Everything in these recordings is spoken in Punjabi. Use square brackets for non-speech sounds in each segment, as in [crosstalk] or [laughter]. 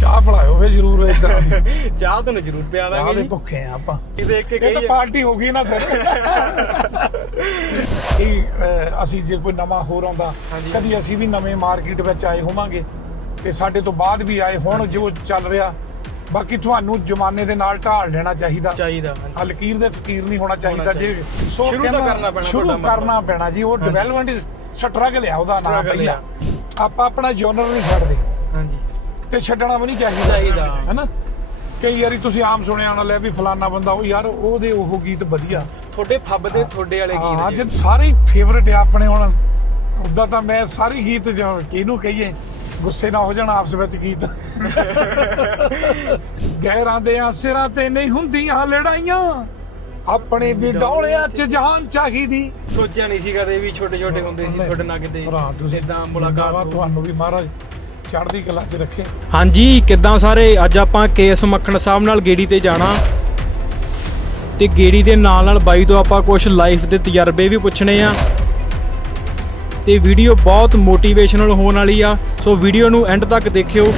ਚਾਹ ਪਿਲਾਇਓ ਫੇ ਜ਼ਰੂਰ ਇਦਾਂ [laughs] ਚਾਹ ਤੁਹਾਨੂੰ ਜ਼ਰੂਰ ਪਿਆ ਦਾਂਗੇ ਜੀ। ਭੁੱਖੇ ਆ ਆਪਾਂ। ਇਹ ਦੇਖ ਕੇ ਕਹੀਏ। ਪਾਰਟੀ ਹੋ ਗਈ ਨਾ ਸਰ [laughs] ਇਹ ਅਸੀਂ ਜੇ ਕੋਈ ਨਵਾਂ ਹੋਰ ਆਉਂਦਾ। ਕਦੀ ਅਸੀਂ ਵੀ ਨਵੇਂ ਮਾਰਕੀਟ ਵਿੱਚ ਆਏ ਹੋਵਾਂਗੇ ਤੇ ਸਾਡੇ ਤੋਂ ਬਾਅਦ ਵੀ ਆਏ ਹੁਣ ਜੋ ਚੱਲ ਰਿਹਾ। ਬਾਕੀ ਤੁਹਾਨੂੰ ਜ਼ਮਾਨੇ ਦੇ ਨਾਲ ਢਾਲ ਲੈਣਾ ਚਾਹੀਦਾ। ਚਾਹੀਦਾ ਹਾਂਜੀ। ਆ ਲਕੀਰ ਦੇ ਫਕੀਰ ਨਹੀਂ ਹੋਣਾ ਚਾਹੀਦਾ ਜੇ ਸ਼ੁਰੂ ਤਾਂ ਕਰਨਾ ਪੈਣਾ ਸ਼ੁਰੂ। ਕਰਨਾ ਪੈਣਾ ਜੀ ਉਹ ਡਿਵੈਲਪਮੈਂਟ ਸਟਰਗਲ ਆ ਉਹਦਾ ਨਾਮ ਪਹਿਲਾਂ। ਆਪਾਂ ਆਪਣਾ ਜਨਰਲ ਨਹੀਂ ਛੱਡਦੇ। ਹਾਂਜੀ। ਤੇ ਛੱਡਣਾ ਵੀ ਨਹੀਂ ਚਾਹੀਦਾ। ਚਾਹੀਦਾ। ਹੈਨਾ? ਕਈ ਵਾਰੀ ਤੁਸੀਂ ਆਮ ਸੁਣਿਆ ਹੋਣਾ ਲੈ ਵੀ ਫਲਾਨਾ ਬੰਦਾ ਉਹ ਯਾਰ ਉਹਦੇ ਉਹ ਗੀਤ ਵਧੀਆ। ਤੁਹਾਡੇ ਫੱਬ ਦੇ ਤੁਹਾਡੇ ਵਾਲੇ ਹਾਂ ਗੀਤ ਜੇ ਸਾਰੇ ਫੇਵਰਿਟ ਆ ਆਪਣੇ ਹੁਣ ਉਦਾਂ ਤਾਂ ਮੈਂ ਸਾਰੇ ਗੀਤ ਜੋ ਕਿਹਨੂੰ ਕਹੀਏ ਗੁੱਸੇ ਨਾ ਹੋ ਜਾਣ ਆਪਸ ਵਿੱਚ ਗੀਤ। [laughs] ਗਹਿਰਾਂ ਦੇ ਸਿਰਾਂ ਤੇ ਨਹੀਂ ਹੁੰਦੀਆਂ ਲੜਾਈਆਂ ਆਪਣੇ ਵੀ ਡੌਲਿਆਂ 'ਚ ਜਾਨ ਚਾਹੀਦੀ। ਸੋਚਿਆ ਨਹੀਂ ਸੀ ਕਦੇ ਵੀ ਛੋਟੇ ਛੋਟੇ ਹੁੰਦੇ ਸੀ ਤੁਹਾਡੇ ਨਾਲ ਕਿਤੇ। ਭਰਾ ਤੁਸੀਂ ਵਾ ਮੁਲਾਕਾਤ ਤੁਹਾਨੂੰ ਵੀ ਮਹਾਰਾਜ ਚੜ੍ਹਦੀ ਕਲਾ 'ਚ ਰੱਖੇ। ਹਾਂਜੀ, ਕਿੱਦਾਂ ਸਾਰੇ? ਅੱਜ ਆਪਾਂ ਕੇਸ ਮੱਖਣ ਸਾਹਿਬ ਨਾਲ ਗੇੜੀ ਤੇ ਜਾਣਾ। ਤੇ ਗੇੜੀ ਦੇ ਨਾਲ ਨਾਲ ਬਾਈ ਤੋਂ ਆਪਾਂ ਕੁਝ ਲਾਈਫ ਦੇ ਤਜਰਬੇ ਵੀ ਪੁੱਛਣੇ ਆ। ਤੇ ਵੀਡੀਓ ਬਹੁਤ ਮੋਟੀਵੇਸ਼ਨਲ ਹੋਣ ਵਾਲੀ ਆ। ਸੋ ਵੀਡੀਓ ਨੂੰ ਐਂਡ ਤੱਕ ਦੇਖਿਓ।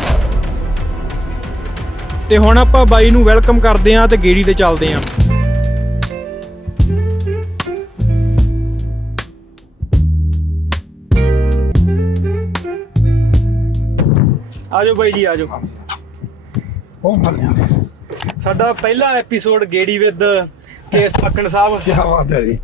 ਤੇ ਹੁਣ ਆਪਾਂ ਬਾਈ ਨੂੰ ਵੈਲਕਮ ਕਰਦੇ ਆ ਤੇ ਗੇੜੀ ਤੇ ਚੱਲਦੇ ਆ। ਆਜੋ ਬਾਈ ਜੀ ਆਜੋ। ਉਹ ਭਲਿਆ ਦੇ ਸਾਡਾ ਪਹਿਲਾ ਐਪੀਸੋਡ ਗੇੜੀ ਵਿਦ ਕੇਸ ਮੱਖਣ ਸਾਹਿਬ। ਕੀ ਬਾਤ ਹੈ ਜੀ।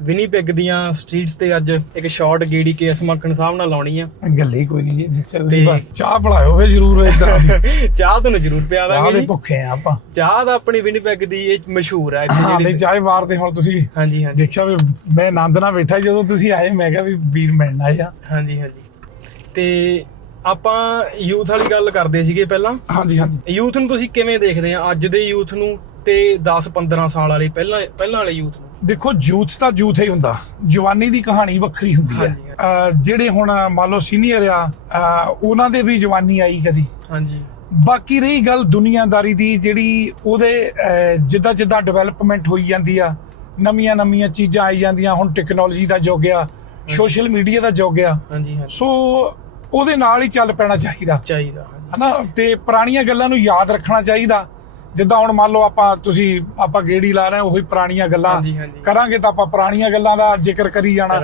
ਵਿਨੀਪੈਗ ਦੀਆਂ ਸਟਰੀਟਸ ਤੇ ਅੱਜ ਇੱਕ ਸ਼ਾਰਟ ਗੇੜੀ ਕੇਸ ਮੱਖਣ ਸਾਹਿਬ ਨਾਲ ਲਾਉਣੀ ਆ। ਗੱਲੇ ਕੋਈ ਨਹੀਂ ਜਿੱਥੇ ਬਸ ਚਾਹ ਪਿਲਾਇਓ ਫੇ ਜ਼ਰੂਰ ਇਦਾਂ [laughs] ਚਾਹ ਤੁਹਾਨੂੰ ਜ਼ਰੂਰ ਪਿਆ ਚਾਹ ਦਾਂਗੇ ਦੇ ਜੀ। ਭੁੱਖੇ ਆ ਆਪਾਂ। ਚਾਹ ਤਾਂ ਆਪਣੀ ਵਿਨੀਪੈਗ ਦੀ ਇਹ ਮਸ਼ਹੂਰ ਹੈ ਇੱਥੇ ਜਿਹੜੀ ਚਾਹ ਬਾਰ ਤੇ ਹੁਣ ਤੁਸੀਂ ਹਾਂਜੀ ਹਾਂਜੀ। ਦੇਖਿਆ ਵੀ ਮੈਂ ਆਨੰਦ ਨਾਲ ਬੈਠਾ ਜਦੋਂ ਤੁਸੀਂ ਆਏ ਮੈਂ ਕਿਹਾ ਵੀ ਵੀਰ ਮਿਲਣਾ ਆ। ਹਾਂਜੀ ਹਾਂਜੀ। ਤੇ ਆਪਾਂ ਯੂਥ ਵਾਲੀ ਗੱਲ ਕਰਦੇ ਸੀਗੇ ਪਹਿਲਾਂ। ਹਾਂਜੀ ਹਾਂਜੀ। ਯੂਥ ਨੂੰ ਤੁਸੀਂ ਕਿਵੇਂ ਦੇਖਦੇ ਆ? ਅੱਜ ਦੇ ਯੂਥ ਨੂੰ ਤੇ 10 15 ਸਾਲ ਵਾਲੇ ਪਹਿਲਾਂ ਪਹਿਲਾਂ ਵਾਲੇ ਯੂਥ ਨੂੰ? ਦੇਖੋ ਜੂਥ ਤਾਂ ਜੂਥ ਹੀ ਹੁੰਦਾ। ਜਵਾਨੀ ਦੀ ਕਹਾਣੀ ਵੱਖਰੀ ਹੁੰਦੀ ਹੈ। ਜਿਹੜੇ ਹੁਣ ਮੰਨ ਲਓ ਸੀਨੀਅਰ ਆ ਉਹਨਾਂ ਦੇ ਵੀ ਜਵਾਨੀ ਆਈ ਕਦੀ। ਹਾਂਜੀ। ਬਾਕੀ ਰਹੀ ਗੱਲ ਦੁਨੀਆਦਾਰੀ ਦੀ ਜਿਹੜੀ ਉਹਦੇ ਜਿੱਦਾਂ ਜਿੱਦਾਂ ਡਿਵੈਲਪਮੈਂਟ ਹੋਈ ਜਾਂਦੀ ਆ ਨਵੀਆਂ ਨਵੀਆਂ ਚੀਜ਼ਾਂ ਆਈ ਜਾਂਦੀਆਂ। ਹੁਣ ਟੈਕਨੋਲੋਜੀ ਦਾ ਯੁੱਗ ਆ ਸੋਸ਼ਲ ਮੀਡੀਆ ਦਾ ਯੁੱਗ ਆ। ਹਾਂਜੀ ਹਾਂਜੀ। ਸੋ ਉਹਦੇ ਨਾਲ ਹੀ ਚੱਲ ਪੈਣਾ ਚਾਹੀਦਾ। ਚਾਹੀਦਾ ਹਨਾ? ਤੇ ਪੁਰਾਣੀਆਂ ਗੱਲਾਂ ਨੂੰ ਯਾਦ ਰੱਖਣਾ ਚਾਹੀਦਾ। ਜਿੱਦਾਂ ਹੁਣ ਮੰਨ ਲਓ ਆਪਾਂ ਤੁਸੀਂ ਆਪਾਂ ਗੇੜੀ ਲਾ ਰਹੇ ਹਾਂ ਉਹੀ ਪੁਰਾਣੀਆਂ ਗੱਲਾਂ। ਕਰਾਂਗੇ ਤਾਂ ਆਪਾਂ ਪੁਰਾਣੀਆਂ ਗੱਲਾਂ ਦਾ ਜ਼ਿਕਰ ਕਰੀ ਜਾਣਾ।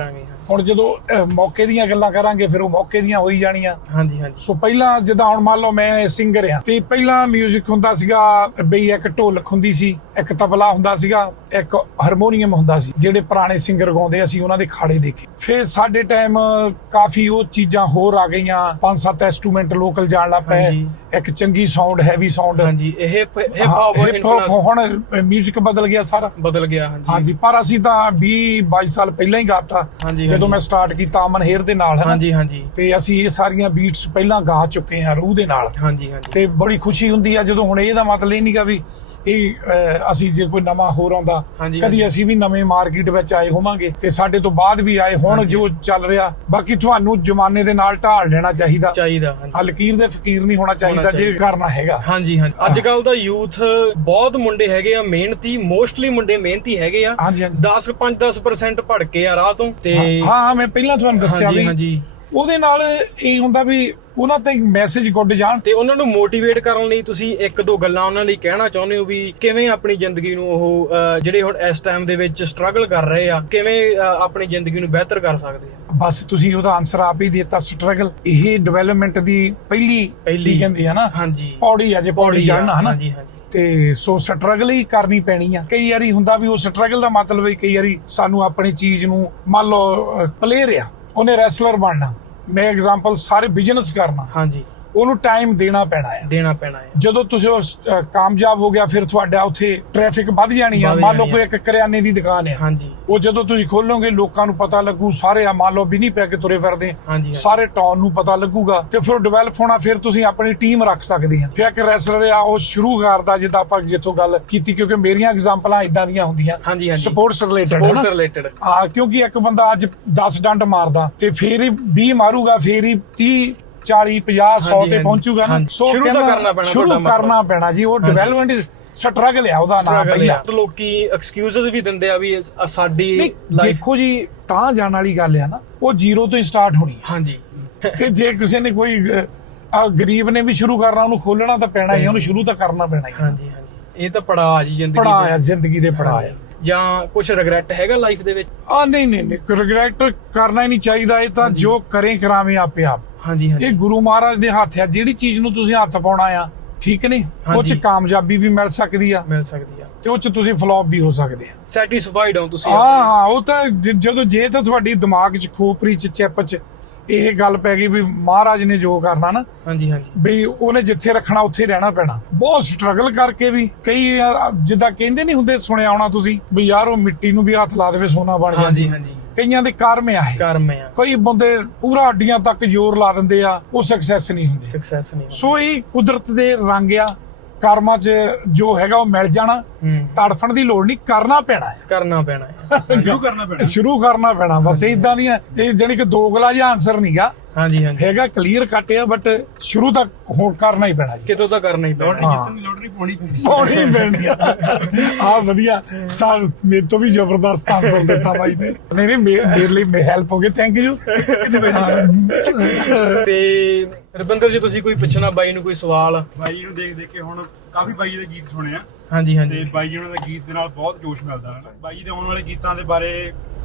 ਹੁਣ ਜਦੋਂ ਅਹ, ਮੌਕੇ ਦੀਆਂ ਗੱਲਾਂ ਕਰਾਂਗੇ ਫਿਰ ਉਹ ਮੌਕੇ ਦੀਆਂ ਹੋਈ ਜਾਣੀਆਂ ਹਾਂਜੀ ਹਾਂਜੀ ਸੋ ਪਹਿਲਾਂ ਜਿੱਦਾਂ ਹੁਣ ਮੰਨ ਲਓ ਮੈਂ ਸਿੰਗਰ ਆ ਤੇ ਪਹਿਲਾਂ 뮤직 ਹੁੰਦਾ ਸੀਗਾ ਬਈ ਇੱਕ ਢੋਲਕ ਹੁੰਦੀ ਸੀ ਇੱਕ ਤਬਲਾ ਹੁੰਦਾ ਸੀਗਾ ਇੱਕ ਹਾਰਮੋਨੀਅਮ ਹੁੰਦਾ ਸੀ ਜਿਹੜੇ ਪੁਰਾਣੇ ਸਿੰਗਰ ਗਾਉਂਦੇ ਅਸੀਂ ਉਹਨਾਂ ਦੇ ਖਾੜੇ ਦੇਖੇ ਫਿਰ ਸਾਡੇ ਟਾਈਮ ਕਾਫੀ ਉਹ ਚੀਜ਼ਾਂ ਹੋਰ ਆ ਗਈਆਂ ਪੰਜ ਸੱਤ ਇੰਸਟਰੂਮੈਂਟ ਲੋਕਲ ਜਾਣ ਲੱਗ ਪਏ ਹਾਂਜੀ। ਇੱਕ ਚੰਗੀ ਸਾਊਂਡ ਹੈਵੀ ਸਾਊਂਡ ਹਾਂਜੀ ਇਹ ਹਿਪ ਹੌਪ ਹਿਪ ਹੌਪ ਹੁਣ 뮤직 ਬਦਲ ਗਿਆ ਸਾਰਾ ਬਦਲ ਗਿਆ ਹਾਂਜੀ ਹਾਂਜੀ ਪਰ ਅਸੀਂ ਤਾਂ 20 22 ਸਾਲ ਪਹਿਲਾਂ ਹੀ ਗਾਤਾ ਹਾਂਜੀ, ਜਦੋਂ। ਮੈਂ ਸਟਾਰਟ ਕੀਤਾ ਅਮਨ ਹੇਰ ਦੇ ਨਾਲ ਹਾਂਜੀ ਹਾਂਜੀ। ਤੇ ਅਸੀਂ ਇਹ ਸਾਰੀਆਂ ਬੀਟਸ ਪਹਿਲਾਂ ਗਾ ਚੁੱਕੇ ਹਾਂ ਰੂਹ ਦੇ ਨਾਲ। ਹਾਂਜੀ ਹਾਂਜੀ। ਤੇ ਬੜੀ ਖੁਸ਼ੀ ਹੁੰਦੀ ਆ ਜਦੋਂ ਹੁਣ ਇਹਦਾ ਮਤਲਬ ਇਹ ਨਹੀਂਗਾ ਵੀ ਇਹ ਅਹ, ਅਸੀਂ ਜੇ ਕੋਈ ਨਵਾਂ ਹੋਰ ਆਉਂਦਾ ਹਾਂਜੀ, ਕਦੀ। ਅਸੀਂ ਵੀ ਨਵੇਂ ਮਾਰਕੀਟ ਵਿੱਚ ਆਏ ਹੋਵਾਂਗੇ ਤੇ ਸਾਡੇ ਤੋਂ ਬਾਅਦ ਵੀ ਆਏ ਹੁਣ ਜੋ ਚੱਲ ਰਿਹਾ। ਬਾਕੀ ਤੁਹਾਨੂੰ ਜ਼ਮਾਨੇ ਦੇ ਨਾਲ ਢਾਲ ਲੈਣਾ ਚਾਹੀਦਾ। ਚਾਹੀਦਾ ਹਾਂਜੀ। ਆ ਲਕੀਰ ਦੇ ਫਕੀਰ ਨਹੀਂ ਹੋਣਾ ਚਾਹੀਦਾ ਜੇ ਚਾਹੀਦਾ। ਕਰਨਾ ਹੈਗਾ। ਹਾਂਜੀ ਹਾਂਜੀ। ਅੱਜ ਕੱਲ ਦਾ ਯੂਥ ਬਹੁਤ ਮੁੰਡੇ ਹੈਗੇ ਆ ਮਿਹਨਤੀ ਮੋਸਟਲੀ ਮੁੰਡੇ ਮਿਹਨਤੀ ਹੈਗੇ ਆ। ਹਾਂਜੀ, ਹਾਂਜੀ। 10 5-10% ਭੜਕੇ ਆ ਰਾਹ ਤੋਂ ਤੇ ਹਾਂ ਹਾਂ ਮੈਂ ਪਹਿਲਾਂ ਤੁਹਾਨੂੰ ਦੱਸਿਆ ਹਾਂਜੀ ਵੀ ਹਾਂਜੀ। ਉਹਦੇ ਨਾਲ ਇਹ ਹੁੰਦਾ ਵੀ ਉਹਨਾਂ ਤੱਕ ਮੈਸੇਜ ਗੁੱਡ ਜਾਣ। ਤੇ ਉਹਨਾਂ ਨੂੰ ਮੋਟੀਵੇਟ ਕਰਨ ਲਈ ਤੁਸੀਂ ਇੱਕ ਦੋ ਗੱਲਾਂ ਉਹਨਾਂ ਲਈ ਕਹਿਣਾ ਚਾਹੁੰਦੇ ਹੋ ਵੀ ਕਿਵੇਂ ਆਪਣੀ ਜ਼ਿੰਦਗੀ ਨੂੰ ਉਹ ਜਿਹੜੇ ਹੁਣ ਇਸ ਟਾਈਮ ਦੇ ਵਿੱਚ ਸਟਰਗਲ ਕਰ ਰਹੇ ਆ ਕਿਵੇਂ ਆਪਣੀ ਜ਼ਿੰਦਗੀ ਨੂੰ ਬਿਹਤਰ ਕਰ ਸਕਦੇ ਆ? ਬਸ ਤੁਸੀਂ ਉਹਦਾ ਆਨਸਰ ਆਪ ਹੀ ਦਿੱਤਾ ਸਟਰਗਲ ਇਹ ਡਿਵੈਲਪਮੈਂਟ ਦੀ ਪਹਿਲੀ ਪਹਿਲੀ- ਕਹਿੰਦੇ ਆ ਨਾ? ਹਾਂਜੀ। ਪੌੜੀ ਆ ਜੇ ਪੌੜੀ ਚੜਨਾ ਹਨਾ? ਹਾਂਜੀ ਹਾਂਜੀ। ਤੇ ਸੋ ਸਟਰਗਲ ਹੀ ਕਰਨੀ ਪੈਣੀ ਆ। ਕਈ ਵਾਰੀ ਹੁੰਦਾ ਵੀ ਉਹ ਸਟਰਗਲ ਦਾ ਮਤਲਬ ਹੈ ਕਈ ਵਾਰੀ ਸਾਨੂੰ ਆਪਣੀ ਚੀਜ਼ ਨੂੰ ਮੰਨ ਲਓ ਪਲੇਅਰ ਆ ਉਹਨੇ ਰੈਸਲਰ ਬਣਨਾ। ਮੈਂ ਐਗਜ਼ਾਮਪਲ ਸਾਰੇ ਬਿਜ਼ਨਸ ਕਰਨਾ। ਹਾਂਜੀ। ਉਹਨੂੰ ਟਾਈਮ ਦੇਣਾ ਪੈਣਾ ਆ। ਦੇਣਾ ਪੈਣਾ ਹੈ ਜਦੋਂ ਤੁਸੀਂ ਉਹ ਸ- ਅਹ ਕਾਮਯਾਬ ਹੋ ਗਿਆ ਫਿਰ ਤੁਹਾਡਾ ਉੱਥੇ ਟ੍ਰੈਫਿਕ ਵੱਧ ਜਾਣੀ ਆ। ਵੱਧ ਮੰਨ ਲਓ ਜਾਣੀ ਕੋਈ ਆ। ਇੱਕ ਕਰਿਆਨੇ ਦੀ ਦੁਕਾਨ ਆ। ਹਾਂਜੀ। ਉਹ ਜਦੋਂ ਤੁਸੀਂ ਖੋਲੋਗੇ ਲੋਕਾਂ ਨੂੰ ਪਤਾ ਲੱਗੂ ਸਾਰੇ ਆ ਮੰਨ ਲਓ ਵੀ ਨਹੀਂ ਪੈ ਕੇ ਤੁਰੇ ਫਿਰਦੇ। ਹਾਂਜੀ। ਸਾਰੇ ਟਾਊਨ ਨੂੰ ਪਤਾ ਲੱਗੂਗਾ ਤੇ ਫਿਰ ਡਿਵੈਲਪ ਹੋਣਾ ਫਿਰ ਤੁਸੀਂ ਆਪਣੀ ਟੀਮ ਰੱਖ ਸਕਦੇ ਆ। ਫਿਰ ਇੱਕ ਰੈਸਲਰ ਆ ਉਹ ਸ਼ੁਰੂ ਕਰਦਾ ਜਿੱਦਾਂ ਆਪਾਂ ਜਿੱਥੋਂ ਗੱਲ ਕੀਤੀ ਕਿਉਂਕਿ ਮੇਰੀਆਂ ਐਗਜ਼ਾਮਪਲਾਂ ਇਦਾਂ ਦੀਆਂ ਹੁੰਦੀਆਂ। ਹਾਂਜੀ, ਹਾਂਜੀ। ਸਪੋਰਟਸ ਰਿਲੇਟਡ ਸਪੋਰਟਸ ਰਿਲੇਟਡ ਹਾਂ ਕਿਉਂਕਿ ਇੱਕ ਬੰਦਾ ਅੱਜ 10 ਡੰਡ ਮਾਰਦਾ ਤੇ ਫੇਰ ਹੀ 20 ਮਾਰੂਗਾ ਫੇਰ ਹੀ 30 40 50 100 ਹਾਂਜੀ, ਤੇ ਹਾਂਜੀ। ਪਹੁੰਚੂਗਾ ਨਾ। ਹਾਂਜੀ। ਸ਼ੁਰੂ ਤਾਂ ਕਰਨਾ ਪੈਣਾ ਸ਼ੁਰੂ। ਕਰਨਾ ਪੈਣਾ ਜੀ ਉਹ ਡਿਵੈਲਪਮੈਂਟ ਇਜ਼ ਸਟਰਗਲ ਆ ਉਹਦਾ ਨਾਮ ਪਹਿਲਾਂ। ਆ। ਲੋਕੀ ਐਕਸਕਿਊਜ਼ਸ ਵੀ ਦਿੰਦੇ ਆ ਵੀ ਸਾਡੀ ਦੇਖੋ ਜੀ ਤਾਂ ਜਾਣ ਵਾਲੀ ਗੱਲ ਆ ਨਾ ਉਹ ਜ਼ੀਰੋ ਤੋਂ ਹੀ ਸਟਾਰਟ ਹੋਣੀ ਹਾਂਜੀ। ਹੈ ਤੇ ਜੇ ਕਿਸੇ ਨੇ ਕੋਈ ਆ ਗਰੀਬ ਨੇ ਵੀ ਸ਼ੁਰੂ ਕਰਨਾ ਉਹਨੂੰ ਖੋਲਣਾ ਤਾਂ ਪੈਣਾ ਹੀ ਆ, ਉਹਨੂੰ ਸ਼ੁਰੂ ਤਾਂ ਕਰਨਾ ਪੈਣਾ ਹੀ ਹਾਂਜੀ ਹਾਂਜੀ। ਇਹ ਤਾਂ ਪੜਾਅ ਜੀ ਜ਼ਿੰਦਗੀ ਪੜਾ ਦੇ। ਆ ਜ਼ਿੰਦਗੀ ਦੇ ਪੜਾ ਆ। ਜਾਂ ਕੁਝ ਰਿਗਰੈਟ ਹੈਗਾ ਲਾਈਫ ਦੇ ਵਿੱਚ? ਆ ਨਹੀਂ ਨਹੀਂ ਨਹੀਂ। ਰਿਗਰੈਟ ਕਰਨਾ ਹੀ ਨਹੀਂ ਚਾਹੀਦਾ ਇਹ ਤਾਂ ਜੋ ਕਰੇ ਕਰਾਵੇਂ ਆਪੇ ਆਪ। ਹਾਂਜੀ ਇਹ ਹਾਂਜੀ ਗੁਰੂ ਮਹਾਰਾਜ ਦੇ ਹੱਥ ਆ ਜਿਹੜੀ ਚੀਜ਼ ਨੂੰ ਤੁਸੀਂ ਹੱਥ ਪਾਉਣਾ ਆ ਠੀਕ ਨਹੀਂ? ਉਹ ਚ। ਕਾਮਯਾਬੀ ਵੀ ਮਿਲ ਸਕਦੀ ਆ। ਮਿਲ ਸਕਦੀ ਆ। ਤੇ ਉਹ ਚ ਤੁਸੀਂ ਫਲॉप ਵੀ ਹੋ ਸਕਦੇ ਆ। ਸੈਟੀਸਫਾਈਡ ਹੋ ਤੁਸੀਂ ਹਾਂ ਹਾਂ ਉਹ ਤਾਂ ਜ- ਜਦੋਂ ਜੇ ਤਾਂ ਤੁਹਾਡੀ ਦਿਮਾਗ 'ਚ ਖੋਪਰੀ 'ਚ ਚਿੱਪ 'ਚ ਇਹ ਗੱਲ ਪੈ ਗਈ ਵੀ ਮਹਾਰਾਜ ਨੇ ਜੋ ਕਰਨਾ ਨਾ ਹਾਂਜੀ ਹਾਂਜੀ। ਵੀ ਉਹਨੇ ਜਿੱਥੇ ਰੱਖਣਾ ਉੱਥੇ ਰਹਿਣਾ ਪੈਣਾ। ਬਹੁਤ ਸਟਰਗਲ ਕਰਕੇ ਵੀ ਕਈ ਯਾਰ ਜਿੱਦਾਂ ਕਹਿੰਦੇ ਨਹੀਂ ਹੁੰਦੇ ਸੁਣਿਆ ਹੋਣਾ ਤੁਸੀਂ ਵੀ ਯਾਰ ਉਹ ਮਿੱਟੀ ਨੂੰ ਵੀ ਹੱਥ ਲਾ ਦੇਵੇ ਸੋਨਾ ਬਣ ਹਾਂਜੀ ਜਾਂਦੀ ਹਾਂਜੀ। ਕਈਆਂ ਦੇ ਕਰਮ ਆ ਇਹ। ਕਰਮ ਆ। ਕਈ ਬੰਦੇ ਪੂਰਾ ਹੱਡੀਆਂ ਤੱਕ ਜ਼ੋਰ ਲਾ ਦਿੰਦੇ ਆ ਉਹ ਸਕਸੈਸ ਨਹੀਂ ਹੁੰਦੀ। ਸਕਸੈਸ ਨਹੀਂ ਸੋ ਇਹ ਕੁਦਰਤ ਦੇ ਰੰਗ ਆ ਕਰਮਾਂ 'ਚ ਜੋ ਹੈਗਾ ਉਹ ਮਿਲ ਜਾਣਾ। ਤੜਫਣ ਦੀ ਲੋੜ ਨਹੀਂ ਕਰਨਾ ਪੈਣਾ ਹੈ ਕਰਨਾ ਪੈਣਾ ਹੈ ਸ਼ੁਰੂ ਕਰਨਾ ਪੈਣਾ। ਸ਼ੁਰੂ ਕਰਨਾ ਪੈਣਾ ਬਸ ਇਦਾਂ ਦੀਆਂ ਇਹ ਜਾਨੀ ਕਿ ਦੋਗਲਾ ਜਿਹਾ ਆਨਸਰ ਨਹੀਂਗਾ ਹਾਂਜੀ ਹਾਂਜੀ। ਹੈਗਾ ਕਲੀਅਰ ਕੱਟ ਆ ਬਟ ਸ਼ੁਰੂ ਤੱਕ ਹੁਣ ਕਰਨਾ ਹੀ ਪੈਣਾ ਜੀ। ਕਿਤੋਂ ਤਾਂ ਕਰਨਾ ਹੀ ਪੈਣਾ। ਜਿੱਤਣ ਦੀ ਲੋਟਰੀ ਪਾਉਣੀ ਪੈਣੀ। ਪਾਉਣੀ ਪੈਣੀ ਆ। ਆ ਵਧੀਆ। ਸਰ ਮੇਰੇ ਤੋਂ ਵੀ ਜ਼ਬਰਦਸਤ ਆਨਸਰ ਦਿੱਤਾ ਬਾਈ ਨੇ। ਨਹੀਂ ਨਹੀਂ ਮੇਰੇ ਲਈ ਮੇ ਹੈਲਪ ਹੋ ਗਈ ਥੈਂਕ ਯੂ ਤੇ ਰਵਿੰਦਰ ਜੀ ਤੁਸੀਂ ਕੋਈ ਪੁੱਛਣਾ ਬਾਈ ਨੂੰ ਕੋਈ ਸਵਾਲ? ਬਾਈ ਜੀ ਨੂੰ ਦੇਖ ਦੇਖ ਕੇ ਹੁਣ ਕਾਫੀ ਬਾਈ ਜੀ ਦੇ ਗੀਤ ਸੁਣੇ ਆ। ਹਾਂਜੀ ਤੇ ਹਾਂਜੀ ਬਾਈ ਜੀ ਉਹਨਾਂ ਦੇ ਗੀਤ ਦੇ ਨਾਲ ਬਹੁਤ ਜੋਸ਼ ਮਿਲਦਾ ਹੈ ਬਾਈ ਜੀ ਦੇ ਆਉਣ ਵਾਲੇ ਗੀਤਾਂ ਦੇ ਬਾਰੇ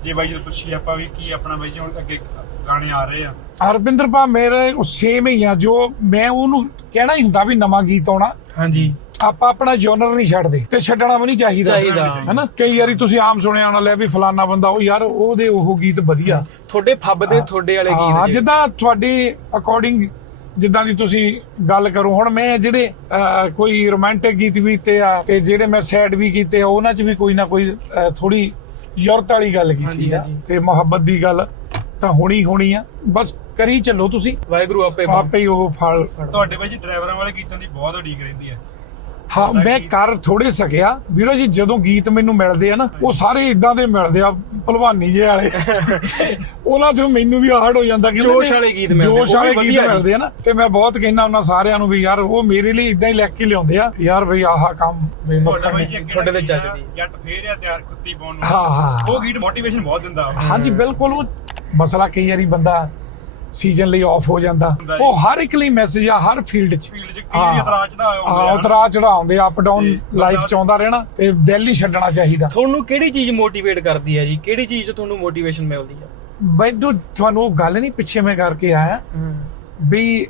ਜੇ ਬਾਈ ਜੀ ਤੋਂ ਪੁੱਛੀਏ ਆਪਾਂ ਵੀ ਕੀ ਆਪਣਾ ਬਾਈ ਜੀ ਹੁਣ ਅੱਗੇ ਗਾਣੇ ਆ ਰਹੇ ਆ। ਹਰਬਿੰਦਰ ਪਾ ਮੇਰੇ ਸੇਮ ਹੀ ਆ ਜੋ ਮੈਂ ਉਹਨੂੰ ਕਹਿਣਾ ਹੀ ਹੁੰਦਾ ਵੀ ਨਵਾਂ ਗੀਤ ਆਉਣਾ। ਹਾਂਜੀ। ਆਪਾਂ ਆਪਣਾ ਜਨਰ ਨਹੀਂ ਛੱਡਦੇ ਤੇ ਛੱਡਣਾ ਵੀ ਨਹੀਂ ਚਾਹੀਦਾ। ਚਾਹੀਦਾ। ਹੈਨਾ? ਕਈ ਵਾਰੀ ਤੁਸੀਂ ਆਮ ਸੁਣਿਆ ਹੋਣਾ ਲੈ ਵੀ ਫਲਾਨਾ ਬੰਦਾ ਉਹ ਯਾਰ ਉਹਦੇ ਉਹ ਗੀਤ ਵਧੀਆ। ਤੁਹਾਡੇ ਫੱਬ ਦੇ ਤੁਹਾਡੇ ਵਾਲੇ ਗੀਤ ਹਾਂ ਜੀ। ਜਿੱਦਾਂ ਤੁਹਾਡੇ ਅਕੋਰਡਿੰਗ ਜਿੱਦਾਂ ਦੀ ਤੁਸੀਂ ਗੱਲ ਕਰੋ। ਹੁਣ ਮੈਂ ਜਿਹੜੇ ਅਹ, ਕੋਈ ਰੋਮਾਂਟਿਕ ਗੀਤ ਵੀ ਤੇ ਆ ਤੇ ਜਿਹੜੇ ਮੈਂ ਸੈਡ ਵੀ ਕੀਤੇ ਆ ਉਹਨਾਂ 'ਚ ਵੀ ਕੋਈ ਨਾ ਕੋਈ ਥੋੜੀ ਯੁਰਤ ਵਾਲੀ ਗੱਲ ਕੀਤੀ ਆ। ਤੇ ਮੁਹੱਬਤ ਦੀ ਗੱਲ ਤਾਂ ਹੋਣੀ ਹੋਣੀ ਆ। ਬਸ ਕਰੀ ਚੱਲੋ ਤੁਸੀਂ। ਵਾਹਿਗੁਰੂ ਆਪੇ ਆਪੇ ਹੀ ਉਹ ਫਲ ਤੁਹਾਡੇ ਬਾਈ ਜੀ ਡਰਾਈਵਰਾਂ ਵਾਲੇ ਗੀਤਾਂ ਦੀ ਬਹੁਤ ਉਡੀਕ ਰਹਿੰਦੀ ਹੈ। ਹਾਂ ਮੈਂ ਕਰ ਥੋੜੇ ਸਕਿਆ। ਵੀਰੋ ਜੀ ਜਦੋਂ ਗੀਤ ਮੈਨੂੰ ਮਿਲਦੇ ਆ ਨਾ ਉਹ ਸਾਰੇ ਇਦਾਂ ਦੇ ਮਿਲਦੇ ਆ ਭਲਵਾਨੀ ਜੇ ਵਾਲੇ। [laughs] ਉਹਨਾਂ ਚੋਂ ਮੈਨੂੰ ਵੀ ਹਾਰਡ ਹੋ ਜਾਂਦਾ ਕਿ ਜੋਸ਼ ਵਾਲੇ ਗੀਤ ਮਿਲਦੇ, ਜੋਸ਼ ਵਾਲੇ ਗੀਤ ਮਿਲਦੇ ਆ ਨਾ। ਤੇ ਮੈਂ ਬਹੁਤ ਕਹਿੰਦਾ ਉਹਨਾਂ ਸਾਰਿਆਂ ਨੂੰ ਵੀ ਯਾਰ ਉਹ ਮੇਰੇ ਲਈ ਇਦਾਂ ਹੀ ਲੈ ਕੇ ਲਿਆਉਂਦੇ ਆ ਯਾਰ ਬਈ ਆਹ ਕੰਮ ਵੀ ਤੁਹਾਡਾ ਨੇ। ਜਿਹੜਾ ਜੱਜਦੀ। ਜੱਟ ਫੇਰ ਆ ਤਿਆਰ ਕੁੱਤੀ ਪਾਉਣ ਹਾਂ, ਹਾਂ। ਉਹ ਗੀਤ ਮੋਟੀਵੇਸ਼ਨ ਬਹੁਤ ਦਿੰਦਾ। ਹਾਂਜੀ ਬਿਲਕੁਲ ਉਹ ਮਸਲਾ ਕਈ ਵਾਰੀ ਬੰਦਾ ਸੀਜ਼ਨ ਲਈ ਆਫ ਹੋ ਜਾਂਦਾ। ਉਹ ਹਰ ਇੱਕ ਲਈ ਮੈਸੇਜ ਆ ਹਰ ਫੀਲਡ 'ਚ। ਹਾਂ। ਆ। ਉਤਰਾ ਚੜਾਉਂਦੇ ਅਪ ਡਾਊਨ ਤੇ ਲਾਈਫ ਬੰਦਾ- ਚ ਆਉਂਦਾ ਰਹਿਣਾ ਤੇ ਦਿਲ ਨਹੀਂ ਛੱਡਣਾ ਚਾਹੀਦਾ। ਤੁਹਾਨੂੰ ਕਿਹੜੀ ਚੀਜ਼ ਮੋਟੀਵੇਟ ਕਰਦੀ ਹੈ ਜੀ? ਕਿਹੜੀ ਚੀਜ਼ ਤੋਂ ਤੁਹਾਨੂੰ ਮੋਟੀਵੇਸ਼ਨ ਮਿਲਦੀ ਹੈ ਬੈਠੋ ਤੁਹਾਨੂੰ ਉਹ ਗੱਲ ਨਹੀਂ ਪਿੱਛੇ ਮੈਂ ਕਰਕੇ ਆਇਆ। ਵੀ